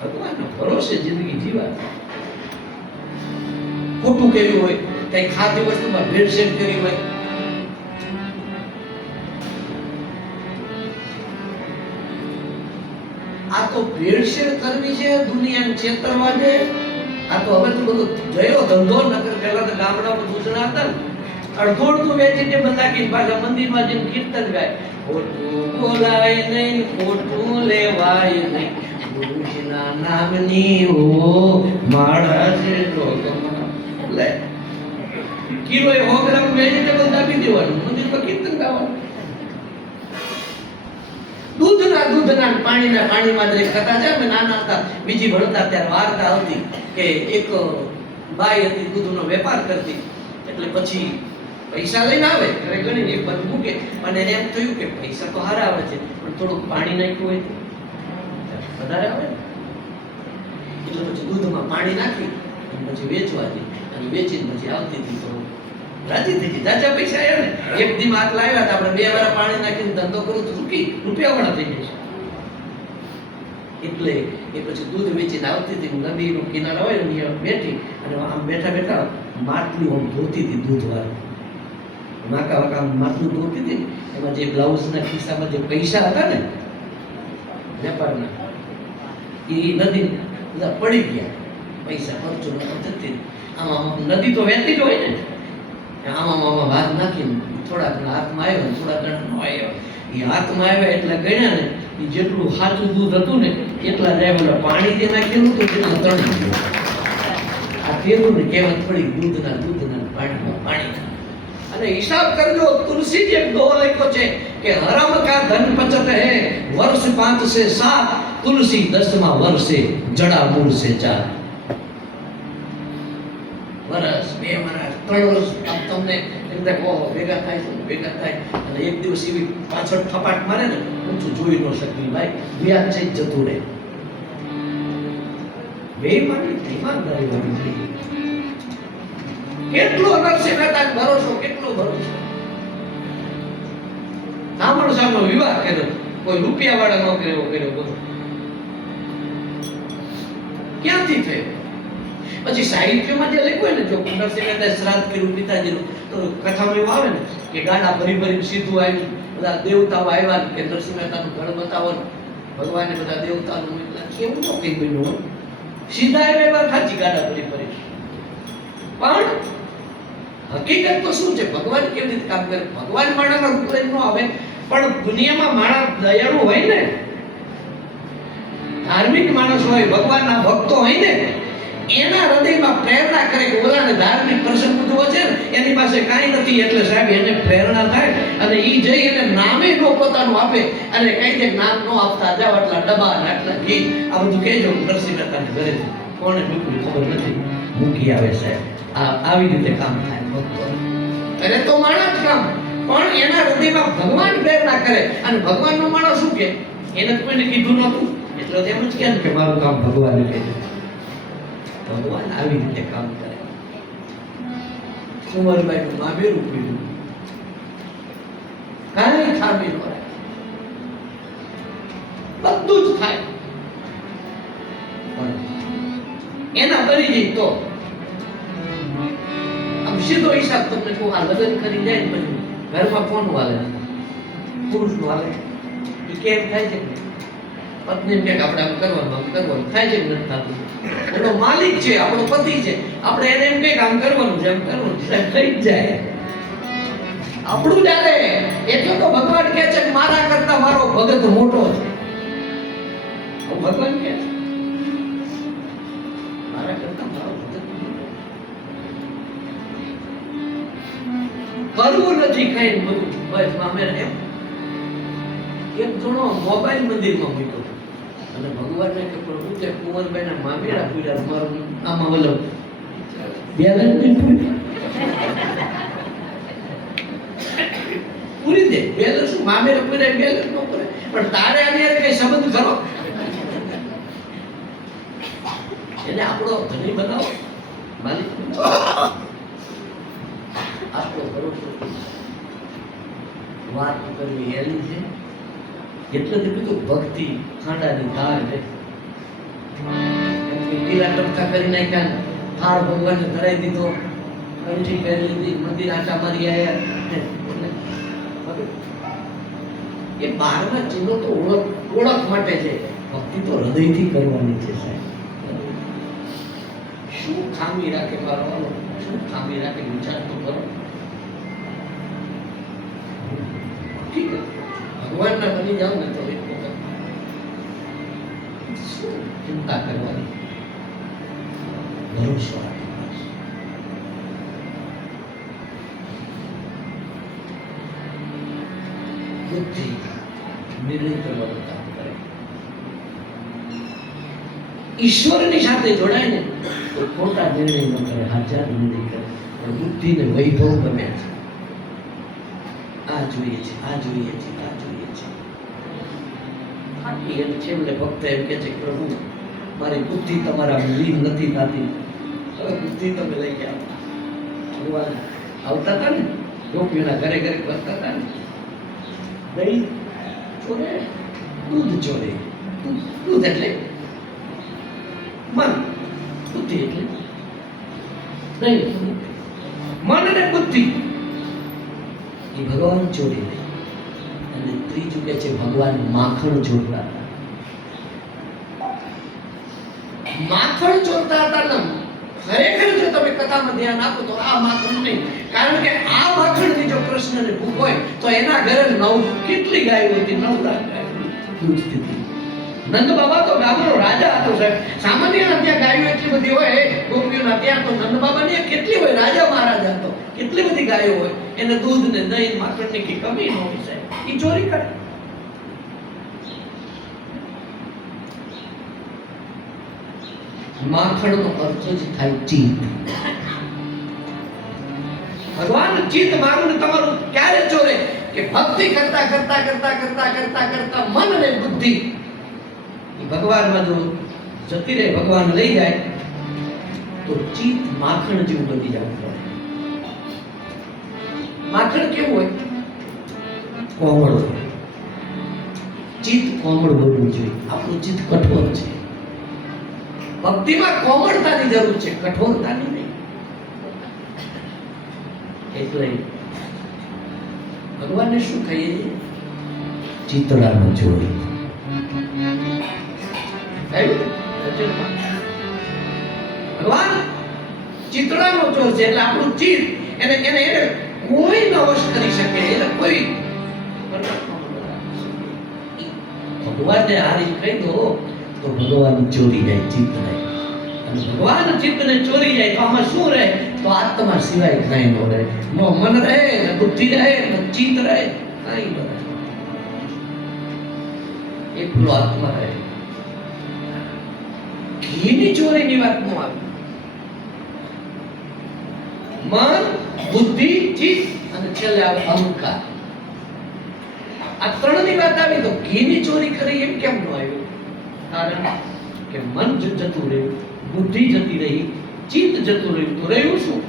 ભગવાનનો ભરોસે જિંદગી જીવા. ખોટું કર્યું હોય, કઈ ખાતી વસ્તુમાં ભેળસેળ કરી હોય, આ તો ભેળસેળ કરવી છે, દુનિયાને છેતરવા છે. આ તો હવે તો બધું જયો ધંધો. નગર પહેલા તો ગામડામાં દૂધણા હતા ને, અડધોડતું વેજીટેબલ નાખીને પાછા મંદિરમાં જઈને કીર્તન ગાય, ખોટું બોલાય નહીં, ખોટું લેવાય નહીં, ગુરુજીના નામની ઓ માળા છે લોગમાં. લે કિલો 100 ગ્રામ વેજીટેબલ દાબી દેવાનું, મંદિરમાં કીર્તન ગાવાનું. દૂધના પાણીમાં દરેક કથા છે. અમે નાના હતા, બીજી ભણતા ત્યારે વાર્તા હતી કે એક બાઈ હતી, દૂધનો વેપાર કરતી. એટલે પછી પૈસા લઈને આવે, ઘરે ગણીને એક બાજુ મૂકે, અને એને એમ થયું કે પૈસા તો હારા આવે છે, પણ થોડુંક પાણી નાખ્યું હોય તો વધારે આવે. એટલે પછી દૂધમાં પાણી નાખી અને પછી વેચવા જઈ, અને વેચીને પછી આવતી હતી તો રાજી થઈ ગઈ. જાજા પૈસા આવ્યા ને, એક દી હાથ લાવ્યા હતા, આપણે 2 વાર પાણી નાખીને ધંધો કરું તો રૂકી રૂપિયાવાળા થઈ જશે. એટલે એ પછી દૂધ વેચીને આવતી હતી, નદીનો કિનારો હોય ને બેઠી, અને આમ બેઠા બેઠા માટલું આમ ધોતી હતી, દૂધવાળું નાકા વાકા માટલું ધોતી હતી. એમાં જે બ્લાઉઝના ખિસ્સામાં જે પૈસા હતા ને વેપારના, એ નદી બધા પડી ગયા. પૈસા ખર્ચો જતી. આમાં નદી તો વહેતી જ હોય ને, આમાં હાથ નાખીને થોડા ઘણા હાથમાં આવ્યો, થોડા ઘણા ન આવ્યો. એ હાથમાં આવ્યા એટલે ગણ્યા ને, એ જેટલું સાચું દૂધ હતું ને એટલા જ આવ્યા. પાણી જે નાખેલું તો કેટલું તણી ગયું. આ તેરું ને કહેવત પડી, દૂધના પાણીમાં પાણી. અને હિસાબ કરજો, તુલસી જે દોહો લખ્યો છે કે હરમ કા ધન પચત હે વર્ષ 5 से 7, તુલસી 10મા વર્ષે જડા મૂળ से 4. વર્ષ 2 વર્ષ 3 વર્ષ તમને એમ થાય ઓહો ભેગા થાય છે, ભેગા થાય, અને એક દિવસ એવી પાછળ થપાટ મારે ને, ઊંચું જોઈ ન શકી ભાઈ, વ્યાજ છે જતું રહે. બેઈમાની ઈમાનદારી હોવી જોઈએ. કેટલો નરસિંહ મહેતા ભરોસો, કેટલો ભરોસો. સામણ સામનો વિવાહ કર્યો, કોઈ રૂપિયા વાળા નો કર્યો બધો ક્યાંથી થયો? પછી સાહિત્યમાં જે લખ્યું ને, જો નરસિંહ મહેતા શ્રાદ્ધ કર્યું પિતાજીનું, તો કથામાં એવું આવે ને કે ગાડા ભરી સીધું આવ્યું, બધા દેવતાઓ આવ્યા કે નરસિંહ મહેતાનું ઘર બતાવો, ભગવાને બધા દેવતાનું. કેવું તો કઈ બન્યું? સીધા આવ્યા ખાચી ગાડા ભરી પણ હકીકત તો શું છે? ભગવાન કેવી રીતે કામ કરે? ભગવાન માણાના રૂપ લઈને ન આવે, પણ દુનિયામાં માણા દયાળુ હોય ને, ધાર્મિક માણસ હોય, ભગવાનના ભક્તો હોય ને, એના હૃદયમાં પ્રેરણા કરે કે ઓલાને ધાર્મિક પ્રસંગ ઉજવો છે ને, એની પાસે કાંઈ નથી, એટલે સાહેબ એને પ્રેરણા થાય અને એ જઈ એને નામે નો પોતાનું આપે અને કહી દે નામ નો આપતા જાવ, આટલા ડબ્બા અને આટલા ઘી આ બધું કહેજો નરસિંહતાને ઘરે કોને બિલકુલ ખબર નથી, મૂકી આવે સાહેબ. આવી રીતે કામ થાય ભક્તો. અરે તો માણસ કામ, પણ એના હૃદયમાં ભગવાન પ્રેરણા કરે. અને ભગવાનનો માણસ શું કે, એને તો કોઈને કીધું નહોતું એટલે એમ જ કહે કે મારું કામ ભગવાને કીધું. ભગવાન આવી રીતે કામ કરે. કુંવરબાઈનું મામેરું પીડ્યું, કાંઈ ખામી ન રહે, બધું જ થાય, પણ એના કરી જઈ તો આમ સીધો હિસાબ તમને કહું, આ લગ્ન કરી જાય ને પછી ઘરમાં કોણ વાલે? પુરુષ વાલે. એ કેમ થાય છે? પત્ની કે આપણે આમ કરવાનું થાય છે કે નથી થતું? એનો માલિક છે, આપણો પતિ છે, આપણે એને એમ કે કામ કરવાનું છે, એમ કરવાનું સાહેબ થઈ જ જાય. આપણું ચાલે. એટલે તો ભગવાન કહે છે કે મારા કરતા મારો ભગત મોટો છે. ભગવાન કહે છે મારા કરતા મારો ભગત મોટો. કરવું નથી કઈ બધું બસ અમે એમ. એક જણો મોબાઈલ મંદિરમાં મૂક્યો અને ભગવાનને કે પ્રભુ તે કુંવરબાઈના મામેરા પૂર્યા, મારું આમાં ઓલો બેલેન્સ પૂરી દે. બેલેન્સ મામેરા પૂર્યા બેલેન્સ ન પૂરે, પણ તારે આની હારે કઈ સંબંધ કરો? એને આપણો ધણી બનાવો, માલિક બનાવો. આટલો ભરોસો વાત કરવી હેલી છે. એટલે તો કીધું ભક્તિ ખાંડાની ધાર છે. ટીલા ટપકા કરી નાખ્યા, થાળ ભગવાનને ધરાઈ દીધો, કંઠી પહેરી લીધી, મંદિર આટા મારી આવ્યા. એ બહારના ચિહ્નો તો ઓળખ માટે છે, ભક્તિ તો હૃદયથી કરવાની છે સાહેબ. શું ખામી રાખે મારો, શું ખામી રાખે વિચાર તો કરો. ઠીક ભગવાનના બની જાવ ને તો એક વખત શું ચિંતા કરવાની, ભરોસો રાખવાનો. બુદ્ધિ નિર્ણય કરવાનું કામ કરે. ઈશ્વરની સાથે જોડાય ને તો ખોટા નિર્ણય ન કરે, હાજર નિર્ણય કરે. પણ બુદ્ધિને વૈભવ ગમે છે. આ જોઈએ છે, આ જોઈએ છે, આ જોઈએ છે. એમ છેલ્લે ભક્ત એમ કે છે પ્રભુ મારી બુદ્ધિ તમારા લીન નથી થતી, હવે બુદ્ધિ તમે લઈ ગયા. ભગવાન આવતા હતા ને, ગોપીઓના ઘરે ઘરે ફરતા હતા ને, દહીં ચોરે, દૂધ ચોરે. દૂધ એટલે મન, બુદ્ધિ એટલે નહીં. મન અને બુદ્ધિ એ ભગવાન ચોરી લે. અને ત્રીજું કે છે ભગવાન માખણ ચોરતા હતા. માખણ ચોરતા હતા ને, ખરેખર જો તમે કથામાં ધ્યાન આપો તો આ માખણ નહીં, કારણ કે આ માખણની જો કૃષ્ણને ભૂખ હોય તો એના ઘરે કેટલી ગાયો હતી? 9 લાખ ગાયો દૂધ દીધી. નંદ બાબા તો ગામનો રાજા હતો સાહેબ. સામાન્ય ત્યાં ગાયો એટલી બધી હોય ગોપીઓના, ત્યાં તો નંદ બાબાની કેટલી હોય, રાજા મહારાજા હતો, કેટલી બધી ગાયો હોય, એને દૂધ ને દહીં માખણની કઈ કમી ન હોય સાહેબ. એ ચોરી કરે. માખણનો અર્થ જ થાય ચિત્ત. ભગવાન ચિત્ત મારું ને તમારું ક્યારે ચોરે? કે ભક્તિ કરતા કરતા કરતા કરતા કરતા કરતા મન અને બુદ્ધિ ભગવાનમાં જો જતી રહે, ભગવાન લઈ જાય તો ચિત્ત માખણ જેવું બની જવું પડે. માખણ કેવું હોય? કોમળ હોય. ચિત્ત કોમળ બનવું જોઈએ. આપણું ચિત્ત કઠોર છે. ભક્તિમાં કોમળતાની જરૂર છે, કઠોરતાની નહીં. એટલે ભગવાનને શું કહીએ છીએ? ચિતડાનો ચોર. ભગવાન ચિતડાનો ચોર છે. એટલે આપણું ચિત્ત એને કોઈ ન વશ કરી શકે, એને કોઈ ભગવાનને આ રીતે કહી દો તો ભગવાન ચોરી જાય, ચિત્ત રહે. અને ભગવાન ચિત્તને ચોરી જાય તો આમાં શું રહે? તો આત્મા સિવાય કઈ ન રહે. નો મન રહે, ન બુદ્ધિ રહે, ન ચિત્ત રહે, કઈ ન રહે. એકલો આત્મા રહે. ઘીની ચોરીની વાત નો આવી. મન, બુદ્ધિ, ચિત્ત અને છેલ્લે આવે અહંકાર. આ ત્રણની વાત આવી તો ઘીની ચોરી કરી એમ કેમ ન આવ્યું? કારણ કે મન જતું રહ્યું, બુદ્ધિ જતી રહી, ચિત્ત જતું રહ્યું, તો રહ્યું શું?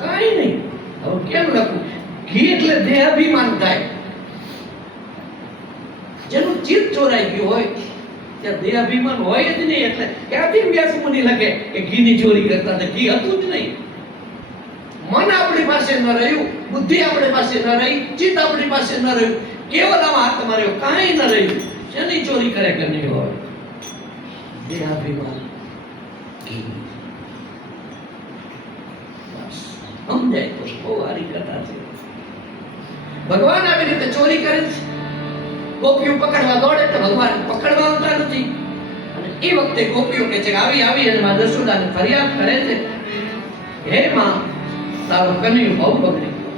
કાંઈ નહીં. હવે કેમ લખું? ઘી એટલે દેહાભિમાન થાય. જેનું ચિત્ત ચોરાઈ ગયું હોય ત્યાં દેહાભિમાન હોય જ નહીં. એટલે ક્યાંથી વ્યાસ મુનિ લખે કે ઘીની ચોરી કરતા હતા? ઘી હતું જ નહીં. મન આપણી પાસે ન રહ્યું, બુદ્ધિ આપણી પાસે ન રહી, ચિત્ત આપણી પાસે ન રહ્યું, કેવલ આમાં આત્મા રહ્યો, કાંઈ ન રહ્યું. શેની ચોરી કરે કે નહીં હોય? દેહાભિમાન. ઘી. બસ સમજાય તો બહુ સારી કથા છે. ભગવાન આવી રીતે ચોરી કરે છે. ગોપીઓ પકડવા દોડે તો ભગવાન પકડવા આવતા નથી. અને એ વખતે ગોપીઓ કહે છે કે આવી અને માં જશોદાને ફરિયાદ કરે છે, હે માં, તારું કન્યું બહુ બગડી ગયું.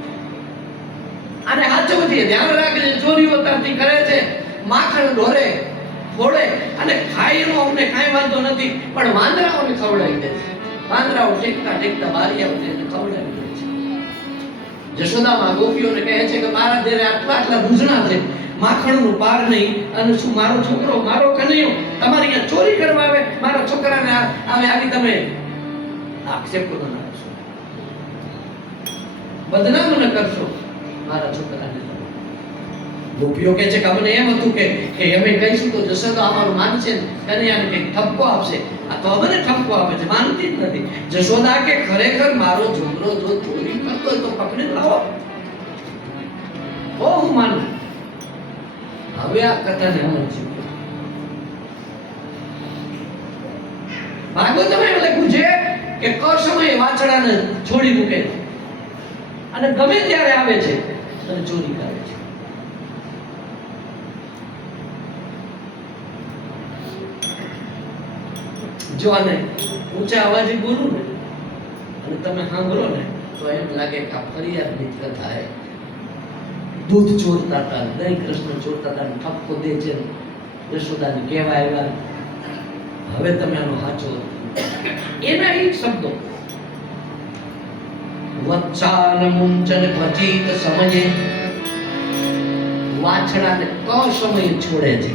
અને હાચવથી ધ્યાન રાખીને ચોરીઓ તરતી કરે છે. માખણ ઢોરે, ફોડે અને ખાય એનો અમને કાંઈ વાંધો નથી, પણ વાંદરાઓને ખવડાવી દે છે. વાંદરાઓ ટેકતા બારી આવતી એને ખવડાવી દે છે. જશોદામાં ગોપીઓને કહે છે કે મારા દેરે આટલા ભૂજણા છે, માખણનું પાર નહીં, અને શું મારો છોકરો, મારો કનૈયો તમારી અહીંયા ચોરી કરવા આવે? મારા છોકરાને આવી તમે આક્ષેપ ન નાખશો, બદનામ ન કરશો મારા છોકરાને. ગોપીઓ કહે છે કે અમને એમ હતું કે અમે કહીશું તો જશોદા અમારું માનશે, કનૈયાને કંઈક ઠપકો આપશે. આ તો અમને ઠપકો આપે છે, માનતી જ નથી. જશોદા કે ખરેખર મારો છોકરો જો ચોરી કરતો હોય તો પકડી લાવો, તો હું માનું. હવે આ કથાને સમજ્યું. ભાગવતમાં એમ લખ્યું છે કે ક સમયે વાછડાને છોડી મૂકે છે અને ગમે ત્યારે આવે છે અને ચોરી કરે છે. જો આને ઊંચા અવાજે બોલું ને અને તમે સાંભળો ને તો એમ લાગે કે આ ફરિયાદની કથા છે. દૂધ ચોરતા હતા, દહીં કૃષ્ણ ચોરતા હતા, ઠપકો દે છે, યશોદાને કહેવા આવ્યા. હવે તમે આનો સાચો એના એક શબ્દો વત્સાન મુંચન ક્વચિત સમયે, વાછડાને ક સમયે છોડે છે.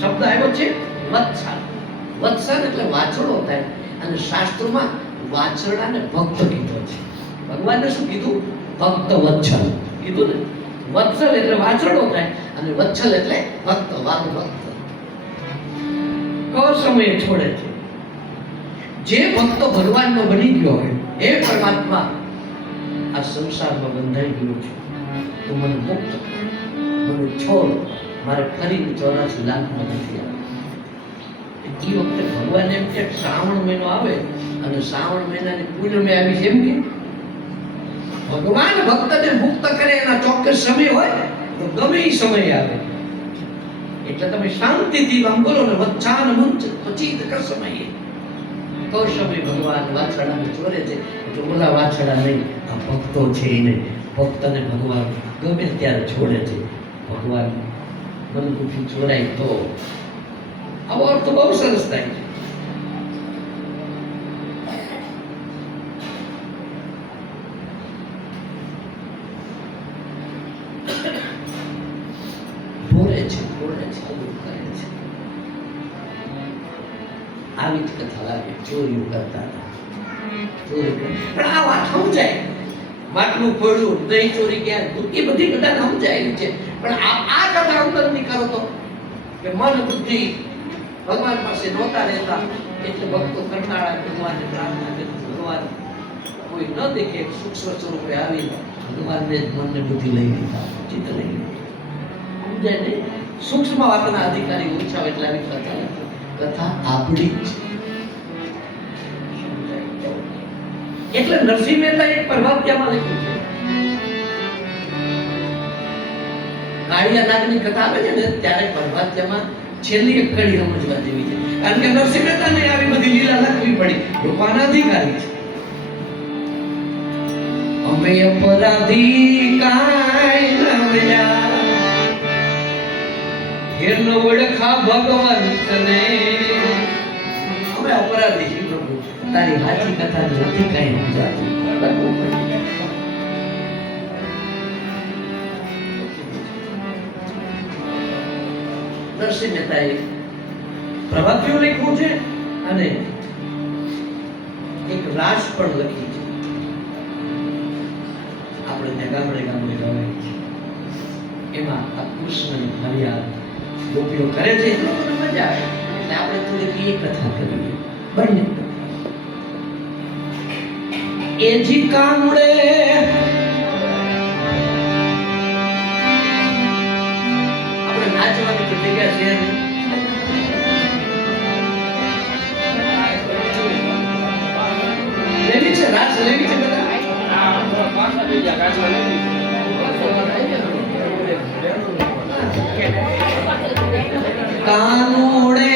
શબ્દ આવ્યો છે વત્સાન. વત્સાન એટલે વાછડો થાય, અને શાસ્ત્રોમાં વાછડાને ભક્ત કીધો છે. ભગવાને શું કીધું? ભક્ત વત્સલ કીધું ને. વત્સલ એટલે વાછડો થાય, અને વત્સલ એટલે ભક્ત, વાલો ભક્ત. ક સમયે છોડે છે. જે ભક્તો ભગવાનનો બની ગયો હોય, હે પરમાત્મા, આ સંસારમાં બંધાઈ ગયો છું, તો મને મુક્ત કર, મને છોડ, મારે ફરી 84 લાખમાં નથી આવે. એ વખતે ભગવાન એમ કે શ્રાવણ મહિનો આવે અને શ્રાવણ મહિનાની પૂનમે આવી છે. એમ કે ભગવાન ભક્તને મુક્ત કરે એના ચોક્કસ સમય હોય તો ગમે એ સમય આવે. એટલે તમે શાંતિથી આમ બોલો ને, વત્સાન મુંચ ક્વચિત ક સમયે. તો સમય ભગવાન વાછડાને ચોરે છે. તો ઓલા વાછડા નહીં, આ ભક્તો છે એને, ભક્તને ભગવાન ગમે ત્યારે છોડે છે. ભગવાન મનથી ચોરાય તો આવો અર્થ બહુ સરસ થાય છે. આવી જ કથા લાગે. ચોરીઓ કરતા હતા, ચોરી પણ આ વાત સમજાય. માટલું ફોડ્યું, દહીં ચોરી ગયા, એ બધી કથા સમજાયેલી છે. પણ આ કથા અંદર નહીં કરો તો કે મન બુદ્ધિ ભગવાન પાસે નહોતા રહેતા, એટલે ભક્તો કંટાળા ભગવાનને પ્રાર્થના કરી. ભગવાન કોઈ ન દેખે સૂક્ષ્મ સ્વરૂપે આવી ભગવાનને જ મનને બુદ્ધિ લઈ લીધા, ચિત્ત લઈ લીધા. સમજાય ને? સૂક્ષ્મ વાતના અધિકારી ઓછા હોય એટલે આવી કથા નથી. કથા આપણી જ. એટલે નરસિંહ મહેતા એક પ્રભાત્યામાં લખ્યું છે, કાળિયા નાગની કથા આવે છે ને ત્યારે પ્રભાત્યમાં છેલ્લી એક કડી સમજવા જેવી છે, કારણ કે નરસિંહ મહેતાને આવી બધી લીલા લખવી પડી. લોકો આના અધિકારી છે. અમે અપરાધી કાંઈ ન મળ્યા, ઘેર ન ઓળખા ભગવાન તને. અમે અપરાધી છીએ પ્રભુ, તારી સાચી કથા નથી કાંઈ સમજાતું. નરસિંહ મહેતાએ પ્રભાતિઓ લખ્યું છે અને એક રાસ પણ લખી છે. આપણે ત્યાં ગામડે ગવાય છે. એમાં આ કૃષ્ણની ફરિયાદ ગોપીઓ કરે છે, એટલો બધો મજા આવે. એટલે આપણે થોડી એ કથા કરીએ. બંને એજી કાનુડે આપણે નાચવાની તો જગ્યા છે નહીં. લેવી છે રાસ લેવી છે બધા. કાનુડે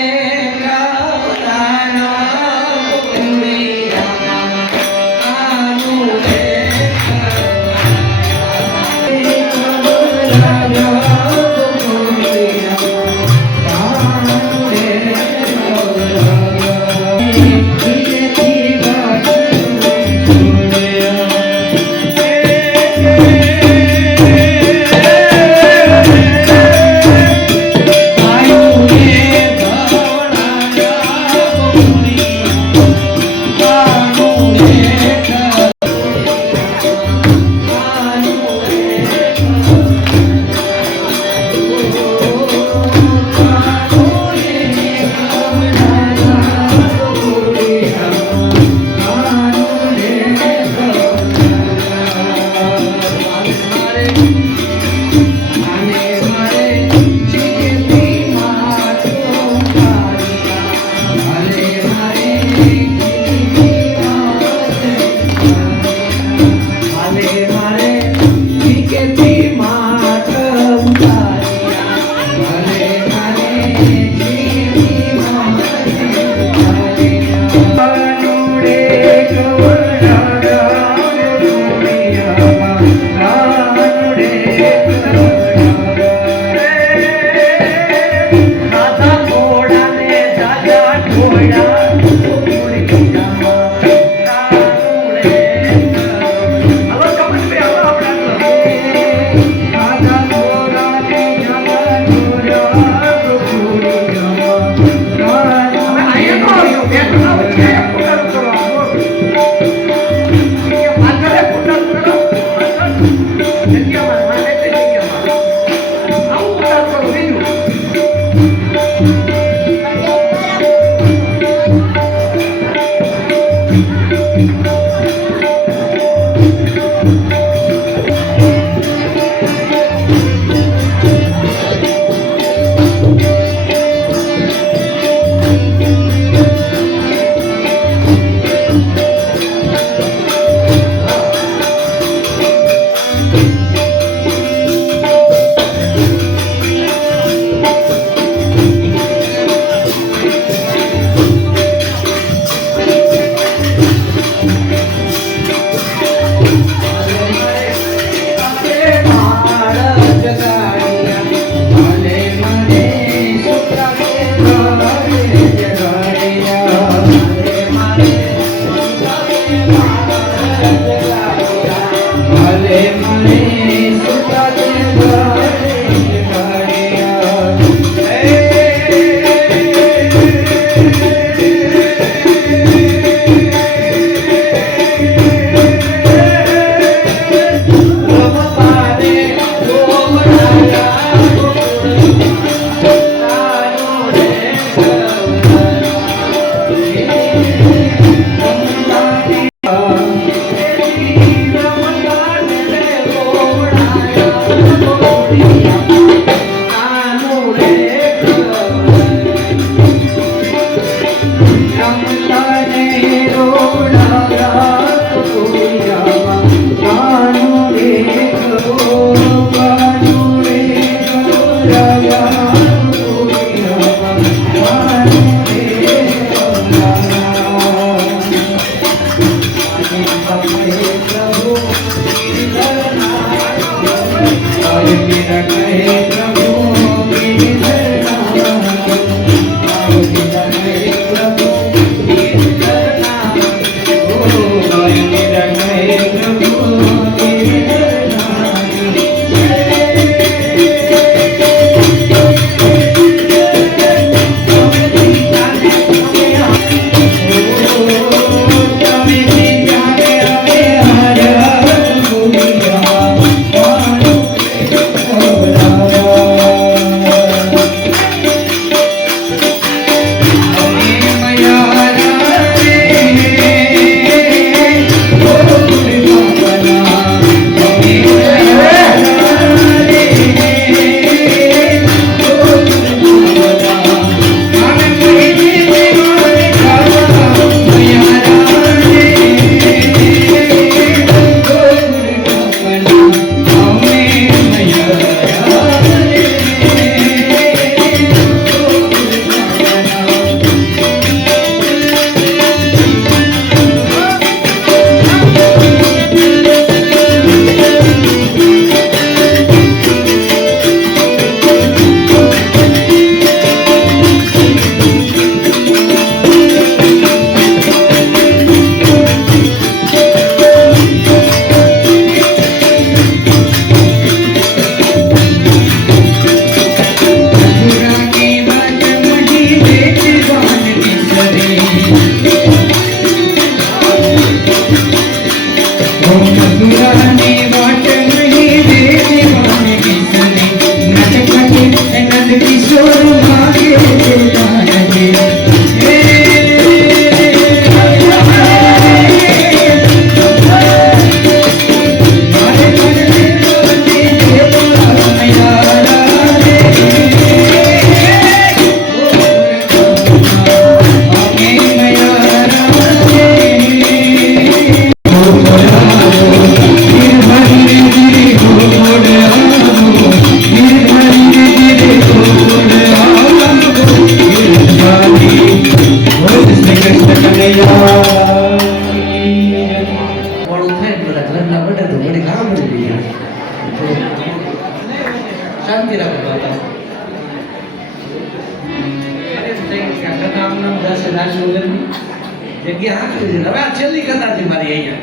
જગ્યા હાંકવી છે. હવે આ છેલ્લી કથા છે મારી અહીંયા,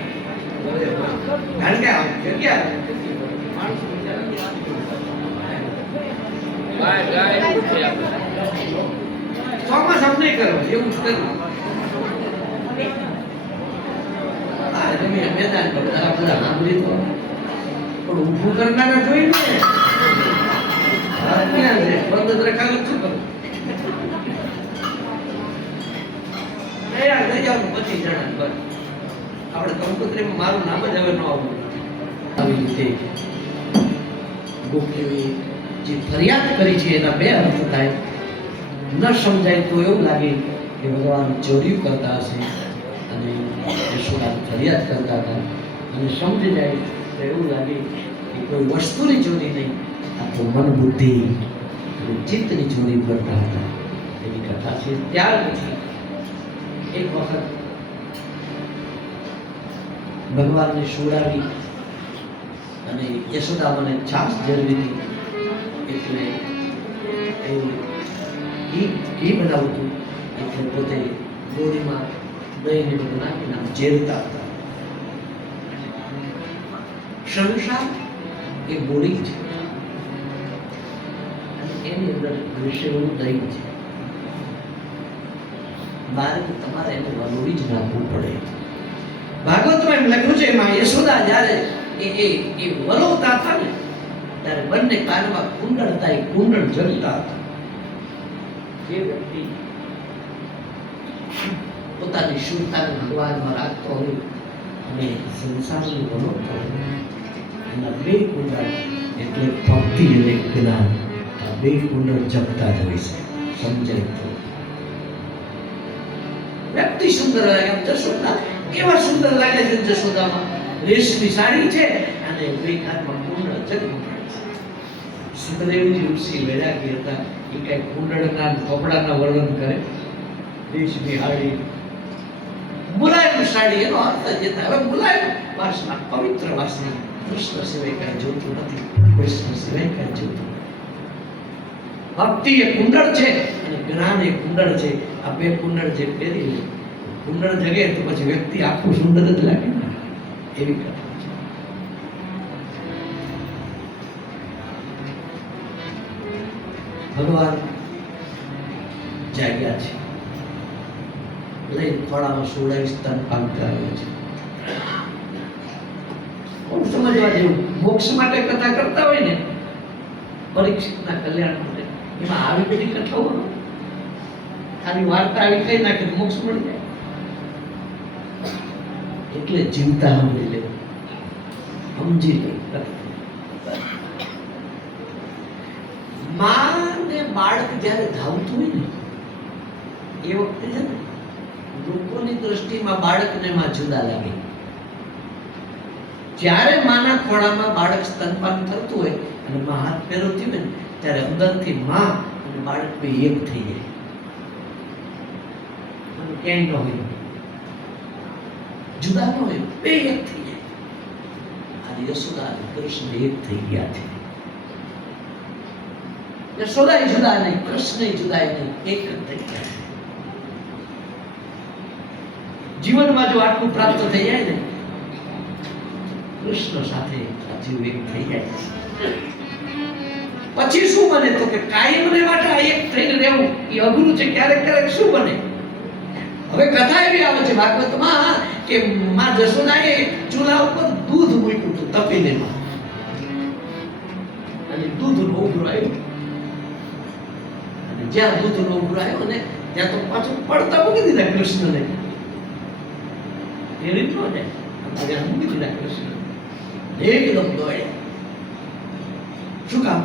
કારણ કે આ જગ્યા ચોમાસા નહીં કરો એવું જ કરવું. હા તમે મેદાન પર બધા સાંભળી તો પણ ઊભું કરનારા જોઈ ને ક્યાં છે બંધ રખાવું શું કરું તૈયાર થઈ જાવ 25 જણા બસ. આપણે કંકોત્રીમાં મારું નામ જ હવે ન આવવું. આવી રીતે ગોપીઓએ જે ફરિયાદ કરી છે એના બે અર્થ થાય. ન સમજાય તો એવું લાગે કે ભગવાન ચોરી કરતા હશે અને યશોદા ફરિયાદ કરતા હતા, અને સમજી જાય તો એવું લાગે કે કોઈ વસ્તુની ચોરી નહીં, આ તો મન બુદ્ધિ અને ચિત્તની ચોરી કરતા હતા. એની કથા છે. ત્યાર પછી એક વખત ભગવાનને સુવડાવી અને યશોદા મને છાસ જરવી હતી, એટલે ઘી બનાવતું, એટલે પોતે ગોળીમાં દહીં ને બધું નાખીને ઝેરતા હતા. સંસાર એ ગોળી છે અને એની અંદર વિષયનું દહીં છે. મારે તમારે એને વલોવી જ નાખવું પડે. ભાગવતમાં એમ લખ્યું છે, એમાં યશોદા જ્યારે એ વલોવતા હતા ને ત્યારે બંને કાનમાં કુંડળ થાય, કુંડળ જલતા હતા. જે વ્યક્તિ પોતાની શુદ્ધતાને ભગવાનમાં રાખતો હોય અને સંસારનું વલોવતો હોય, એના બે કુંડળ એટલે ભક્તિ અને જ્ઞાન, આ બે કુંડળ જપતા જ હોય છે. સમજાય તો વ્યક્તિ સુંદર લાગે. જશોદા કેવા સુંદર લાગે છે. જશોદામાં રેશમી સાડી છે અને બે કાનમાં કુંડળ જગમગાય છે. સુખદેવજી ઋષિ વૈરાગી હતા, એ કઈ કુંડળના કપડાના વર્ણન કરે. રેશમી સાડી, મુલાયમ સાડી, એનો અર્થ જ થાય. હવે મુલાયમ વાસના, પવિત્ર વાસના, કૃષ્ણ સિવાય કઈ જોતું નથી, કૃષ્ણ સિવાય કઈ જોતું. ભક્તિ એ કુંડળ છે અને જ્ઞાન એ કુંડળ છે. આ બે કુંડળ જે પહેરી લે, કુંડળ જગે તો પછી વ્યક્તિ આખું સુંદર જ લાગે ને, એવી કથા છે. ભગવાન જાગ્યા છે, લઈ ખોળામાં સુવડાવી સ્તનપાન કરાવે છે. કોણ સમજવા જેવું? મોક્ષ માટે કથા કરતા હોય ને, પરીક્ષિતના કલ્યાણ માટે, એમાં આવી બધી કથાઓ ખાલી વાર્તા આવી કઈ નાખે મોક્ષ મળી જાય. એટલે જીવતા સાંભળી લે, સમજી લે. માં ને બાળક જ્યારે ધાવતું હોય ને એ વખતે છે ને લોકોની દ્રષ્ટિમાં બાળકને માં જુદા લાગે. જ્યારે માના ખોળામાં બાળક સ્તનપાન કરતું હોય અને માં હાથ ફેરવતી હોય ને ત્યારે અંદરથી માં અને બાળક બે એક થઈ જાય. ક્યાંય ન હોય, જુદા ન હોય, બે એક થઈ જાય. આજે યશોદા અને કૃષ્ણ એક થઈ ગયા છે. યશોદા જુદા નહીં, કૃષ્ણ જુદા નહીં, એક જ થઈ ગયા. જીવનમાં જો આટલું પ્રાપ્ત થઈ જાય ને, કૃષ્ણ સાથે જીવ એક થઈ જાય. પછી શું બને? તો કે કાયમ માટે આ એક થઈને રહેવું એ અઘરું છે. ક્યારેક ક્યારેક શું બને? હવે કથા એવી આવે છે ભાગવતમાં કે માં જશોદાએ ચૂલા ઉપર દૂધ મૂક્યું હતું તપેલીમાં, અને દૂધનો ઉભરો આવ્યો, અને જ્યાં દૂધનો ઉભરો આવ્યો ને ત્યાં તો પાછું પડતા મૂકી દીધા કૃષ્ણને. એ રીત નો જાય, મૂકી દીધા કૃષ્ણ એકદમ દોડ્યા. શું કામ?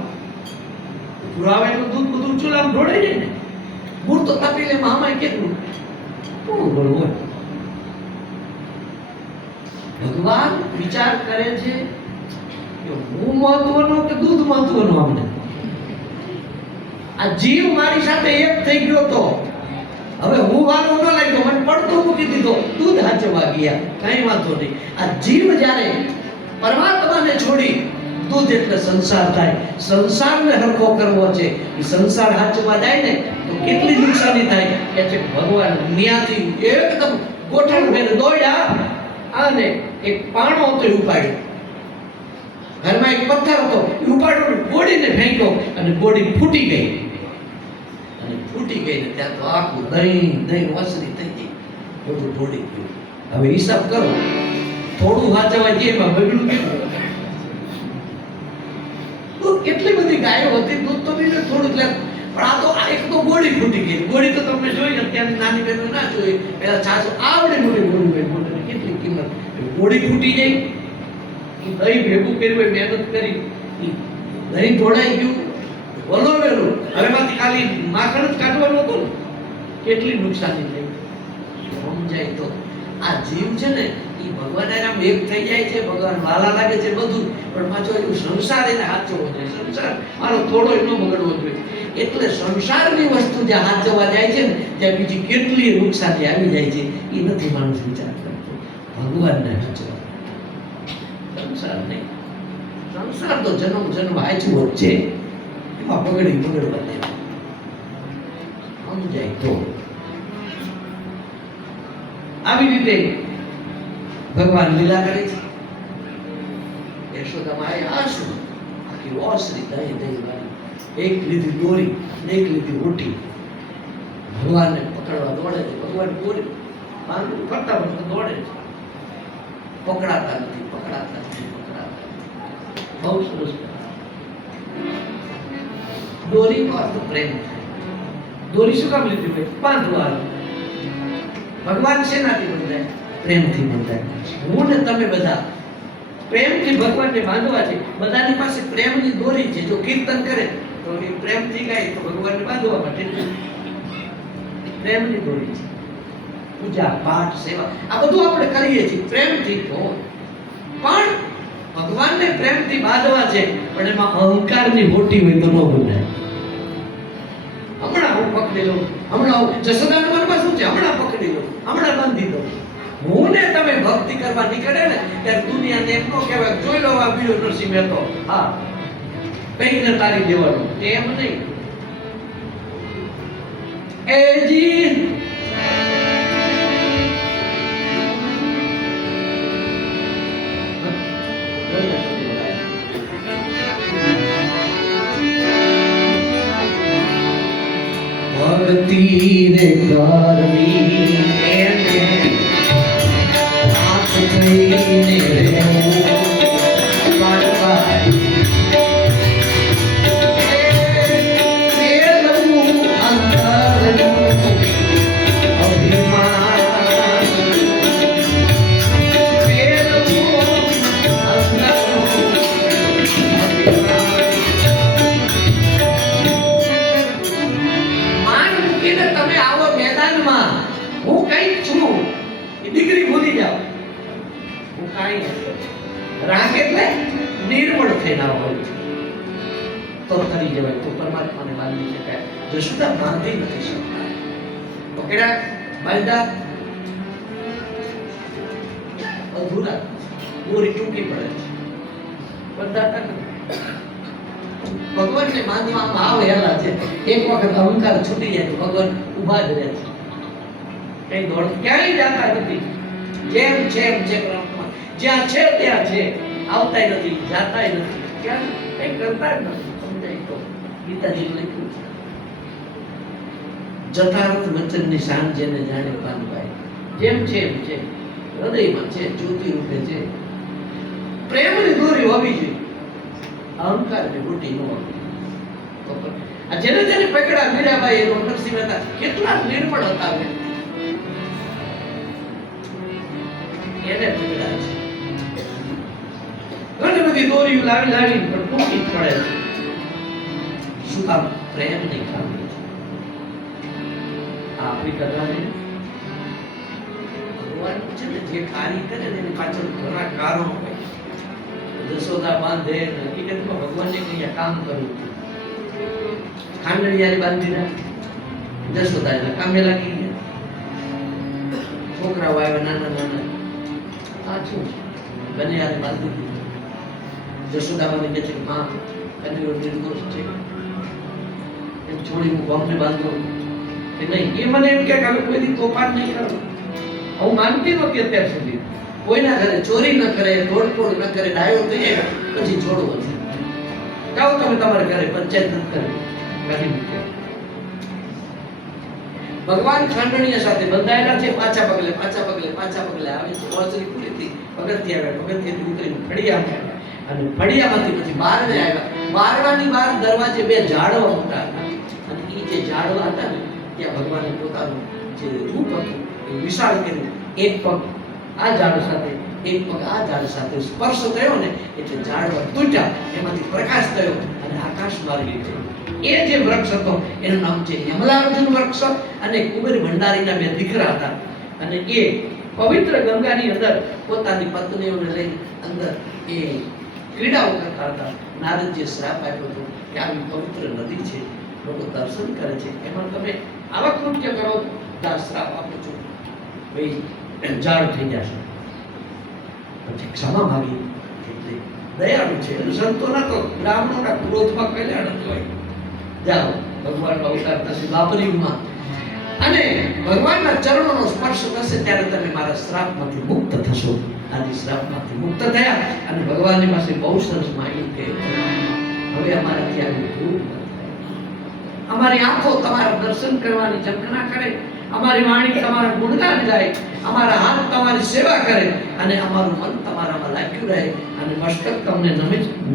પુરાવેલું દૂધ બધું ચૂલામાં ઢોળાઈ જાય ને. મૂળ તો તપેલીમાં આમાં કેટલું ભગવાન વિચાર કરે છે કે હું મહત્વનો કે દૂધ મહત્વનો? અમને આ જીવ મારી સાથે એક થઈ ગયો તો હવે હું વાલો ન લાગ્યો, મને પડતો મૂકી દીધો, દૂધ હાચવા ગયા, કઈ વાંધો નહીં. આ જીવ જ્યારે પરમાત્માને છોડી, દૂધ એટલે સંસાર થાય, સંસારને હરખો કરવો છે, એ સંસાર હાચવા જાય ને તો કેટલી નુકસાની થાય કે છે ભગવાન ન્યાથી એકદમ ગોઠણ ફેર દોડ્યા અને એક પાણો હતો એ ઉપાડ્યો. ઘરમાં એક પથ્થર હતો એ ઉપાડ્યો, ગોળીને ફેંક્યો અને ગોળી ફૂટી ગઈ. અને ફૂટી ગઈ ને ત્યાં તો આખું દહીં ઓસરી થઈ ગઈ, બધું ઢોળી ગયું. હવે હિસાબ કરો, થોડું વાંચવા જઈએ એમાં બગડું કેવું. કેટલી બધી ગાયો હતી, દૂધ તો પીને થોડું જ, પણ આ તો એક તો ગોળી ફૂટી ગઈ. ગોળી તો તમે જોઈ અત્યારે નાની બહેનો ના જોઈ, પેલા છાસો આવડે મોટી ગોળી હોય, કેટલી કિંમત. ગોળી ફૂટી જાય, દહીં ભેગું કર્યું, મહેનત કરી, દહીં ઢોળાઈ ગયું, વલોવેલું, હવે માંથી ખાલી માખણ જ કાઢવાનું હતું ને, કેટલી નુકસાની થઈ. સમજાય તો આ જીવ છે ને એ ભગવાન એના એક થઈ જાય છે, ભગવાન વાલા લાગે છે બધું, પણ પાછો એનું સંસાર એને હાચવવો જોઈએ. સંસાર મારો થોડો ન બગડવો જોઈએ. એટલે સંસારની વસ્તુ જ્યાં હાચવવા જાય છે ને ત્યાં બીજી કેટલી નુકસાની આવી જાય છે એ નથી માણસ વિચાર કરતો. ભગવાનને હાચવવા, સંસાર નહીં. સંસાર તો જન્મ હાચવો જ છે, એમાં બગડવા દે. સમજાય તો આવી રીતે ભગવાન લીલા કરે છે. યશોદા માએ આંસુ આખી ઓસરી દહીં વાળી, એક લીધી દોરી ને એક લીધી રોટી, ભગવાનને પકડવા દોડે છે. ભગવાન દોરી બાંધું કરતા દોડે છે, પકડાતા નથી. બહુ સરસ. દોરી નો અર્થ પ્રેમ. દોરી શું કામ લીધી ભાઈ? બાંધવા. ભગવાન શેનાથી બંધાય? પ્રેમથી બંધાય. હું ને તમે બધા પ્રેમથી ભગવાનને બાંધવા છે. બધાની પાસે પ્રેમની દોરી છે. જો કીર્તન કરે તો એ પ્રેમથી ગાય તો ભગવાનને બાંધવા માટે પ્રેમની દોરી છે. પૂજા પાઠ સેવા આ બધું આપણે કરીએ છીએ પ્રેમથી. તો પણ ભગવાનને પ્રેમથી બાંધવા છે, પણ એમાં અહંકારની મોટી હોય તો ન બંધાય. હમણાં હું પકડી લઉં, હમણાં જશોદાના મનમાં શું છે? હમણાં પકડી લઉં, હમણાં બાંધી દઉં. હું ને તમે ભક્તિ કરવા નીકળે ને ત્યારે દુનિયાને એમ ન કહેવાય જોઈ લો આ બીજો નરસિંહ મહેતો, હા કઈને તારી દેવાનું, એમ નહીં. એજી ભક્તિ રે કરવી એને આંખ થઈને રહેવું પાડવાય. મેળવું અંતરનું અભિમાન, મેળવું અંતરનું અભિમાન. તમે આવો મેદાનમાં, હું કઈક છું એ ડિગ્રી ભૂલી જાઓ. હું કાંઈ નથી. રાગ એટલે નિર્મળ થઈને હોય તો કરી જવાય, તો પરમાત્માને બાંધી શકાય. જશોદા બાંધી નથી શકતા. પકડ્યા, બાંધા, અધૂરા, દોરી ટૂંકી પડે છે, બંધાતા નથી. ભગવાનને માનવામાં આવે હેલા છે. એક વખત અહંકાર છૂટી જાય તો ભગવાન ઊભા જ રહે છે, કઈ દોડ ક્યાંય જાતા નથી. જેમ છે એમ છે પરમાત્મા, જ્યાં છે ત્યાં છે, આવતાય નથી, જાતાય નથી, ક્યાં કઈ કરતા જ નથી. સમજાય તો ગીતાજી લખ્યું છે, જથાર્થ વચનની શાન જેને જાણે પાનભાઈ. જેમ છે એમ છે, હૃદયમાં છે, જ્યોતિ રૂપે છે. પ્રેમની દોરી હોવી જોઈએ, અહંકાર ને મોટી ન હોય. આ જેને જેને પકડા મીરાબાઈ એનો નરસિંહ મહેતા કેટલા નિર્મળ હતા વ્યક્તિ, એને પકડા છે. ઘણી બધી દોરીઓ લાવી પણ ટૂંકી પડે છે. શું કામ? પ્રેમ નહીં ખાવી છે. આપણી કરવાની ભગવાન છે ને જે કાર્ય કરે ને એની પાછળ ઘણા કારણો હોય. જશોદા બાંધે, હકીકતમાં ભગવાનને કઈ કામ કરવું. ખાંડણિયારી બાંધી નાખી, જશોદા એના કામે લાગી ગયા. છોકરાઓ આવ્યા નાના નાના, સાચું કન્યાને બાંધી દીધી. જશોદાબાને કહે છે કે માં કન્યાઓ નિર્દોષ છે, એમ છોડી હું ગામને બાંધો. કે નહીં. એ મને એમ કે હવે કોઈ દી તોફાન નહીં કરો. હું માનતી નહોતી અત્યાર સુધી. કોઈના ઘરે ચોરી ન કરે, તોડફોડ ન કરે, ડાયો થઈ જાય પછી છોડવો છે. જાઓ તમે તમારા ઘરે, પંચાયત ન કરે, કાઢી મૂકો. ભગવાન ખાંડણીયા સાથે બંધાયેલા છે. પાછા પગલે આવે છે. ઓસરી પૂરી થઈ, પગથિયા આવ્યા, પગથિયાથી ઉતરીને ફળિયામાં આવ્યા, અને ફળિયામાંથી પછી બારણે આવ્યા. બારણાની બહાર દરવાજે બે ઝાડવા મોટા હતા, અને એ જે ઝાડવા હતા ને ત્યાં ભગવાને પોતાનું જે રૂપ હતું એ વિશાળ કર્યું. એક પગ આ ઝાડ સાથે, એક પગ આ ઝાડ સાથે સ્પર્શ થયો ને એટલે ઝાડવા તૂટ્યા, એમાંથી પ્રકાશ થયો અને આકાશ માર્ગે થયો. એ જે વૃક્ષ હતો એનું નામ છે યમલાર્જુન વૃક્ષ. અને કુબેર ભંડારીના બે દીકરા હતા, અને એ પવિત્ર ગંગાની અંદર પોતાની પત્નીઓને લઈ અંદર એ ક્રીડાઓ કરતા હતા. નારદજીએ શ્રાપ આપ્યો હતો કે આવી પવિત્ર નદી છે, લોકો દર્શન કરે છે, એમાં તમે આવા કૃત્ય કરો તો શ્રાપ આપો છો, ભાઈ જાળ થઈ જશે. પછી ક્ષમા માંગી, એટલે દયાળુ છે. સંતોના તો બ્રાહ્મણોના ક્રોધમાં કલ્યાણ જ હોય. જાઓ, ભગવાનનો અવતાર થશે દ્વાપરયુગમાં, અને ભગવાનના ચરણોનો સ્પર્શ થશે ત્યારે તમે મારા શ્રાપમાંથી મુક્ત થશો. આદિ શ્રાપમાંથી મુક્ત થયા અને ભગવાનની પાસે બહુ સરસ માંગ્યું કે હવે અમારાથી આવી ભૂલ ન થાય. અમારી આંખો તમારા દર્શન કરવાની ઝંખના કરે, અમારી વાણી તમારા ગુણગાન ગાય, અમારા હાથ તમારી સેવા કરે, અને અમારું મન તમારામાં લાગ્યું રહે, અને મસ્તક તમને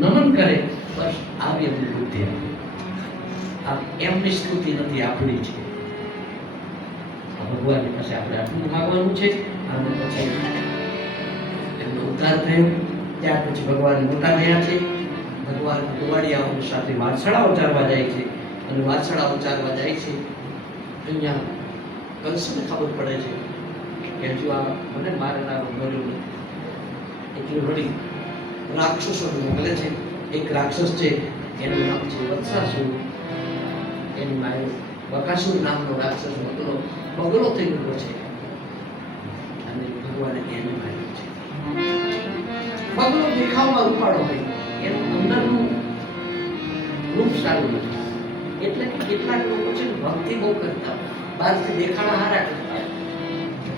નમન કરે. બસ આવી એમની બુદ્ધિ. આ એમની સ્તુતિ નથી, આપણી છે. ભગવાનની પાસે આપણે આટલું માગવાનું છે. અને પછી એમનો ઉદ્ધાર થયો. ત્યાર પછી ભગવાન મોટા થયા છે. ભગવાન કુવાડિયાઓ સાથે વાછડાઓ ચારવા જાય છે, અને વાછડાઓ ચારવા જાય છે. અહીંયા કંસને ખબર પડે છે કે હજુ આ મને મારનારો મર્યો નથી, એટલે વળી રાક્ષસો મોકલે છે. એક રાક્ષસ છે, એનું નામ છે વત્સાસુર. એની માએ બકાસુર નામનો રાક્ષસ બગલો થઈ ગયો છે, અને ભગવાને એને માર્યો છે. બગલો દેખાવમાં રૂપાળો હોય, એનું અંદરનું રૂપ સારું નથી. એટલે કે કેટલાક લોકો છે ભક્તિ બહુ કરતા, બહારથી દેખાડા હારા કરતા,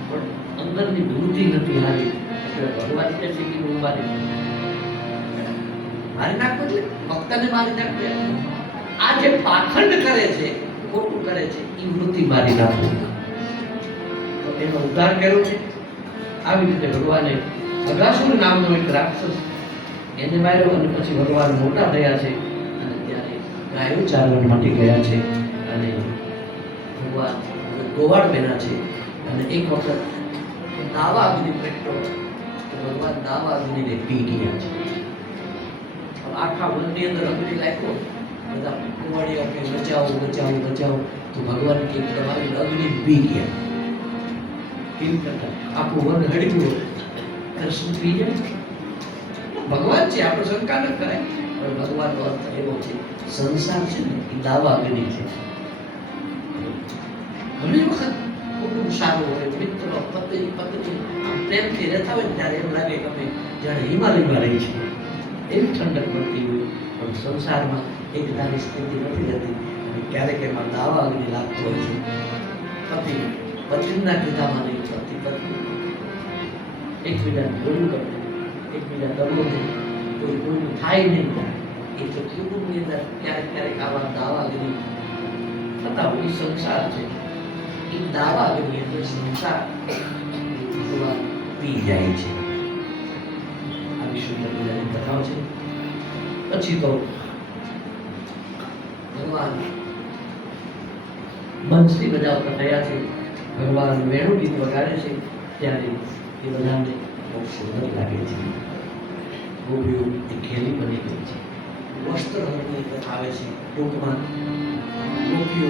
પણ અંદરની વૃત્તિ નથી હારી. એટલે ભગવાન કહે છે કે હું મારી નાખો, એટલે ભક્તને મારી નાખો. આ જે પાખંડ કરે છે, ખોટું કરે છે, એ વૃત્તિ મારી નાખો. તો એનો ઉદ્ધાર કર્યો છે. આવી રીતે ભગવાને અગાસુર નામનો એક રાક્ષસ એને માર્યો, અને પછી ભગવાન મોટા થયા છે, અને ત્યારે ગાયો ચારવા માટે ગયા છે, અને ભગવાન ગોવાળ બન્યા છે. અને એક વખત દાવા અગ્નિ પ્રગટો, ભગવાન દાવા અગ્નિને પી ગયા છે. આખા વનની અંદર અગ્નિ લાગ્યો, બધા કુંવાડિયા કે બચાવો બચાવો બચાવો, તો ભગવાન કે તમારી અગ્નિ પી ગયા. કેમ કરતા આખું વન હળી ગયું, કૃષ્ણ પી જાય. ભગવાન છે, આપણે શંકા ન કરાય, પણ ભગવાનનો અર્થ એવો છે, સંસાર છે ને એ દાવા અગ્નિ છે. ઘણી વખત કુટુંબ સારું હોય, મિત્રો પતિ પત્ની આમ પ્રેમથી રહેતા હોય ત્યારે એમ લાગે કે અમે જાણે હિમાલયમાં રહી છીએ, એવી ઠંડક પડતી હોય. પણ સંસારમાં એક ધારી સ્થિતિ નથી રહેતી, અને ક્યારેક એમાં દાવા અગ્નિ લાગતો હોય છે. પતિ પત્નીના કીધામાં નહીં, પતિ પત્ની એકબીજાને બોલું કરે, એકબીજા કરવો નહીં, કોઈ કોઈનું થાય નહીં. એટલે કુટુંબની અંદર ક્યારેક ક્યારેક આવા દાવા અગ્નિ થતા હોય. સંસાર છે એ દાવા અગ્નિ એટલે સંસાર ભગવાન પી જાય છે. આવી સુંદર મજાની કથાઓ છે. પછી તો ભગવાન બંસરી બજાવતા થયા છે, ભગવાન વેણુ ગીત વગાડે છે, ત્યારે એ બધાને બહુ સુંદર લાગે છે. ગોપીઓ એ ઘેરી બની ગઈ છે. વસ્ત્રહરણની કથા આવે છે. ટૂંકમાં ગોપીઓ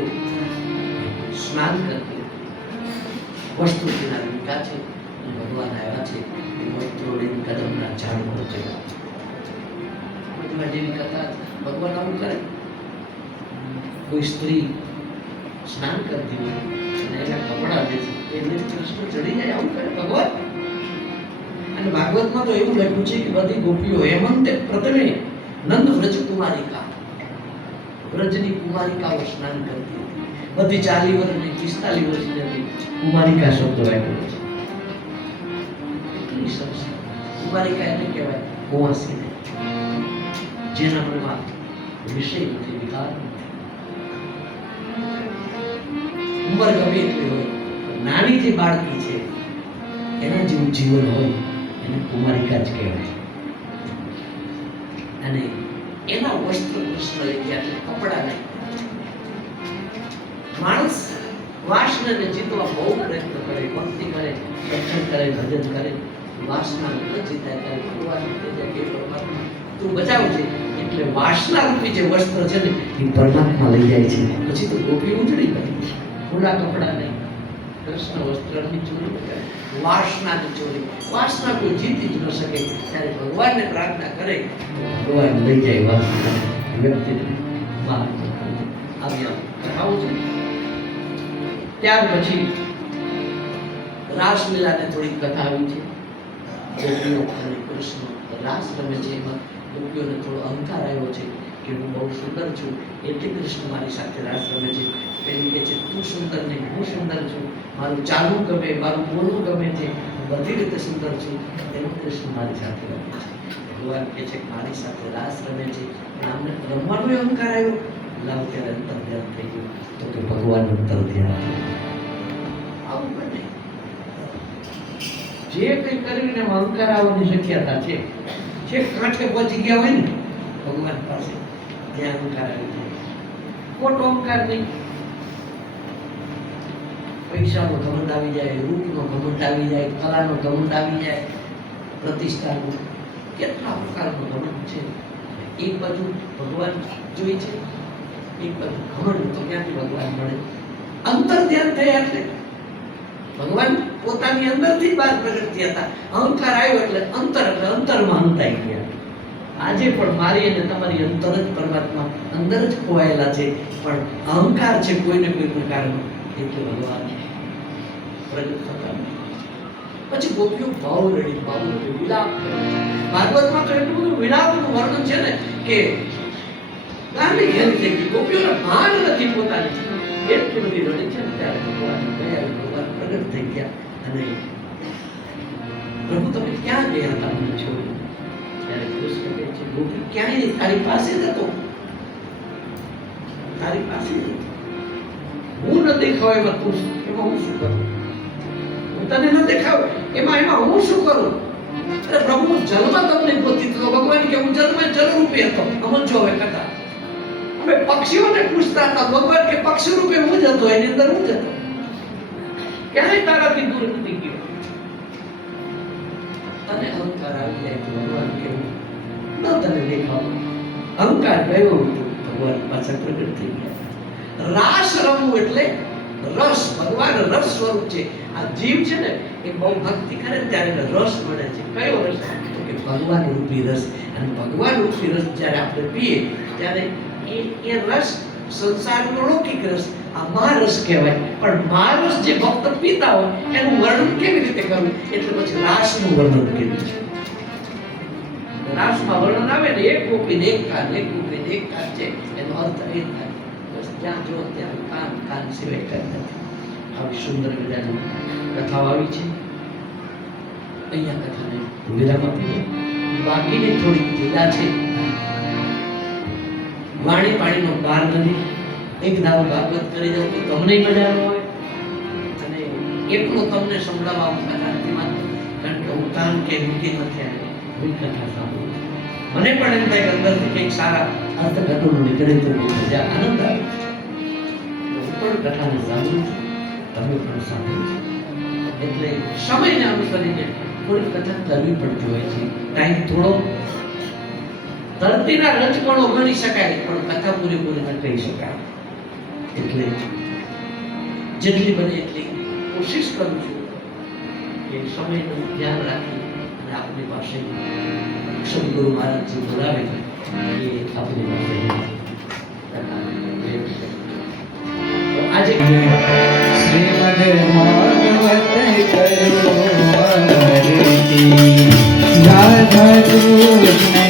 સ્નાન કરતી વસ્તુ કિનારે મૂક્યા છે, અને ભગવાન આવ્યા છે. એ વસ્ત્રો લઈને કદમના ઝાડ પર ચડ્યા. જેવી કથા ભગવાન આવું કરે. કોઈ સ્ત્રી સ્નાન કરતી હોય અને એના કપડા દે છે, એટલે કૃષ્ણ ચડી જાય, આવું કરે ભગવાન. અને ભાગવતમાં તો એવું લખ્યું છે કે બધી ગોપીઓ હેમંતે પ્રથમે નંદ વ્રજ કુમારિકા, વ્રજની કુમારિકાઓ સ્નાન કરતી હતી. બધી 40 વર્ષની 45 વર્ષની હતી. કુમારિકા શબ્દ વાપર્યો છે. એટલી સરસ કુમારિકા એને કહેવાય કુંવાસીને, જેના મનમાં વિષય નથી, વિકાર નથી. ઉંમર ગમે એટલી હોય, નાની જે બાળકી છે એના જેવું જીવન હોય એને કુમારિકા જ કહેવાય. અને એના વસ્ત્ર કૃષ્ણ લઈ ગયા એટલે કપડા નહીં. માણસ વાસનાને જીતવા બહુ પ્રયત્ન કરે, ભક્તિ કરે, દર્શન કરે, ભજન કરે, વાસના ન જીતાય ત્યારે ભગવાન કહે છે કે પરમાત્મા તું બચાવજે. એટલે વાસના રૂપી જે વસ્ત્ર છે ને એ પરમાત્મા લઈ જાય છે. પછી તો ગોપી ઉજળી કરી છે. થોડા કપડા નહીં, કૃષ્ણ વસ્ત્રની ચોરી કરે, વાસનાની ચોરી. વાસના કોઈ જીતી જ ન શકે ત્યારે ભગવાનને પ્રાર્થના કરે ભગવાન લઈ જાય વાસના વ્યક્તિને બહાર. આવ્યા કથાઓ છે. ત્યાર પછી રાસલીલાને થોડી કથા આવી છે. ગોપીઓ અને કૃષ્ણ રાસ રમે છે. એમાં ગોપીઓને થોડો અહંકાર આવ્યો છે કે હું બહુ સુંદર છું એટલે કૃષ્ણ મારી સાથે રાસ રમે છે. પેલી કહે છે તું સુંદર નહીં, હું સુંદર છું, મારું ચાલવું ગમે, મારું બોલવું ગમે છે, બધી રીતે સુંદર છું, એનું કૃષ્ણ મારી સાથે રમે છે. ભગવાન કહે છે મારી સાથે રાસ રમે છે પણ આમને રમવાનો અહંકાર આવ્યો. લાવ ત્યારે અંતર ધ્યાન થઈ ગયું તો કે ભગવાન અંતર ધ્યાન આવું બને. જે કંઈ કરીને અહંકાર આવવાની શક્યતા છે, જે કાંઠે પહોંચી ગયા હોય ને ભગવાન પાસે ત્યાં અહંકાર આવી જાય. ખોટો અહંકાર નહીં. પૈસાનો ઘમંડ આવી જાય, રૂપનો ઘમંડ આવી જાય, કલાનો ઘમંડ આવી જાય, પ્રતિષ્ઠાનો, કેટલા પ્રકારનો ઘમંડ છે. એક બાજુ ભગવાન જોઈ છે, એક બાજુ ઘમંડ. તો ક્યાંથી ભગવાન મળે? અંતર ધ્યાન થયા એટલે ભગવાન પોતાની અંદરથી બહાર પ્રગટ થયા હતા. અહંકાર આવ્યો એટલે અંતરમાં અંતાઈ ગયા. આજે પણ મારી અને તમારી અંતર જ પરમાત્મા અંદર જ ખોવાયેલા છે. પણ અહંકાર છે કોઈને કોઈ પ્રકારનો એટલે ભગવાન પ્રગટ થતા નથી. પછી ગોપીઓ ભાવ રડી વિલાપ કરે. ભાગવતમાં તો એટલું બધું વિલાપનું વર્ણન છે ને કે ગાંડી ઘેર થઈ ગઈ. ગોપીઓને ભાન નથી પોતાની. એટલી બધી રડી છે ત્યારે ભગવાન પ્રગટ થઈ ગયા. અને પ્રભુ તમે ક્યાં ગયા હતા મને છોડી? ત્યારે કૃષ્ણ કહે છે ગોપી ક્યાંય નહીં, તારી પાસે જ હતો, તારી પાસે જ. હું ન દેખાવ એમાં તું એમાં હું શું કરું? હું તને ન દેખાવ એમાં હું શું કરું? અરે પ્રભુ હું જલમાં તમને ગોતી તો ભગવાન કે હું જલમાં જલરૂપી હતો. અમન જો હવે કથા અમે પક્ષીઓને પૂછતા હતા. ભગવાન કે પક્ષી રૂપે હું જ હતો, એની અંદર હું જ હતો, ક્યાંય તારાથી દૂર નથી ગયો. તને અહંકાર આવી જાય તો ભગવાન કે ન તને દેખાવ. અહંકાર ગયો ભગવાન પાછા પ્રગટ થઈ ગયા. રાસ રમવું એટલે રસ. ભગવાન રસ સ્વરૂપ છે. આ જીવ છે ને એ બહુ ભક્તિ કરે ત્યારે રસ મળે છે. કયો રસ? તો કે ભગવાન રૂપી રસ. અને ભગવાન રૂપી રસ જ્યારે આપણે પીએ ત્યારે એ રસ સંસારનો લૌકિક રસ આ મહારસ કહેવાય. પણ મહારસ જે ભક્ત પીતા હોય એનું વર્ણન કેવી રીતે કરવું? એટલે પછી રાસનું વર્ણન કર્યું છે. રાસમાં વર્ણન આવે ને એક ગોપીને એક કાન, એક ગોપીને એક કાન છે, એનો અર્થ એ થાય બસ જ્યાં જો ત્યાં કાન, કાન સિવાય કાંઈ નથી. આવી સુંદર મજાની કથાઓ આવી છે. અહીંયા કથાને વિરામ આપીએ. બાકીની થોડી લીલા છે. વાણી પાણીનો પાર નથી. એક ધારો ભાગવત કરી દઉં તો તમને મજા હોય અને એટલો તમને સંભળાવવા હું કથાથી માનું. કારણ કે હું કામ કે રૂટી નથી આવી કોઈ કથા સાંભળું. મને પણ એમ થાય કે અંદરથી કંઈક સારા અર્થઘટનો નીકળે તો બહુ મજા આનંદ આવે. હું પણ કથાને સાંભળું છું, તમે પણ સાંભળો છો. એટલે સમયને અનુસરીને થોડી કથા કરવી પડતી હોય છે. ટાઈમ થોડો ધરતીના રજકણો ગણી શકાય પણ કથા પૂરેપૂરી ન કહી શકાય. એટલે જેટલી બને એટલી કોશિશ કરું છું કે સમયનું ધ્યાન રાખી અને આપણી પાસે સદગુરુ મહારાજજી બોલાવે એ આપણી પાસે તો આજે શ્રીમદ ભાગવત કયો રાધા કૃષ્ણ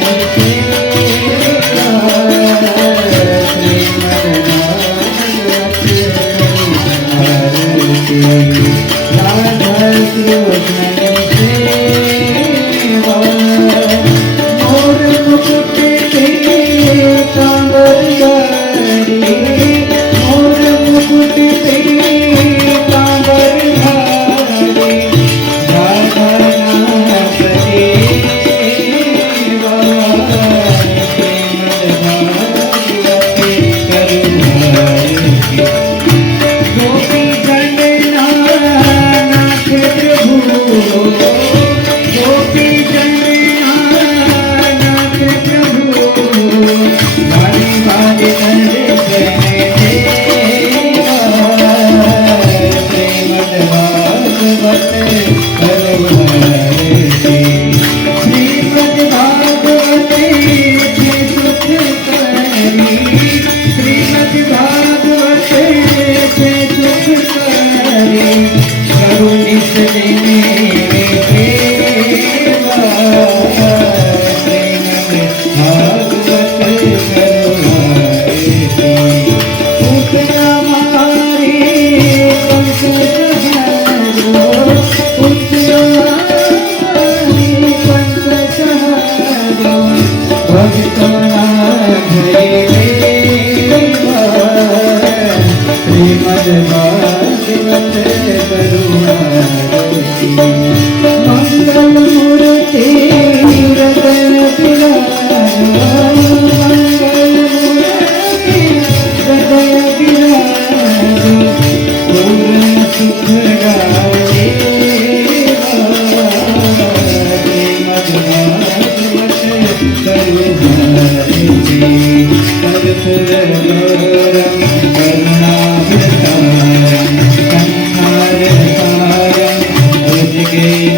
Again.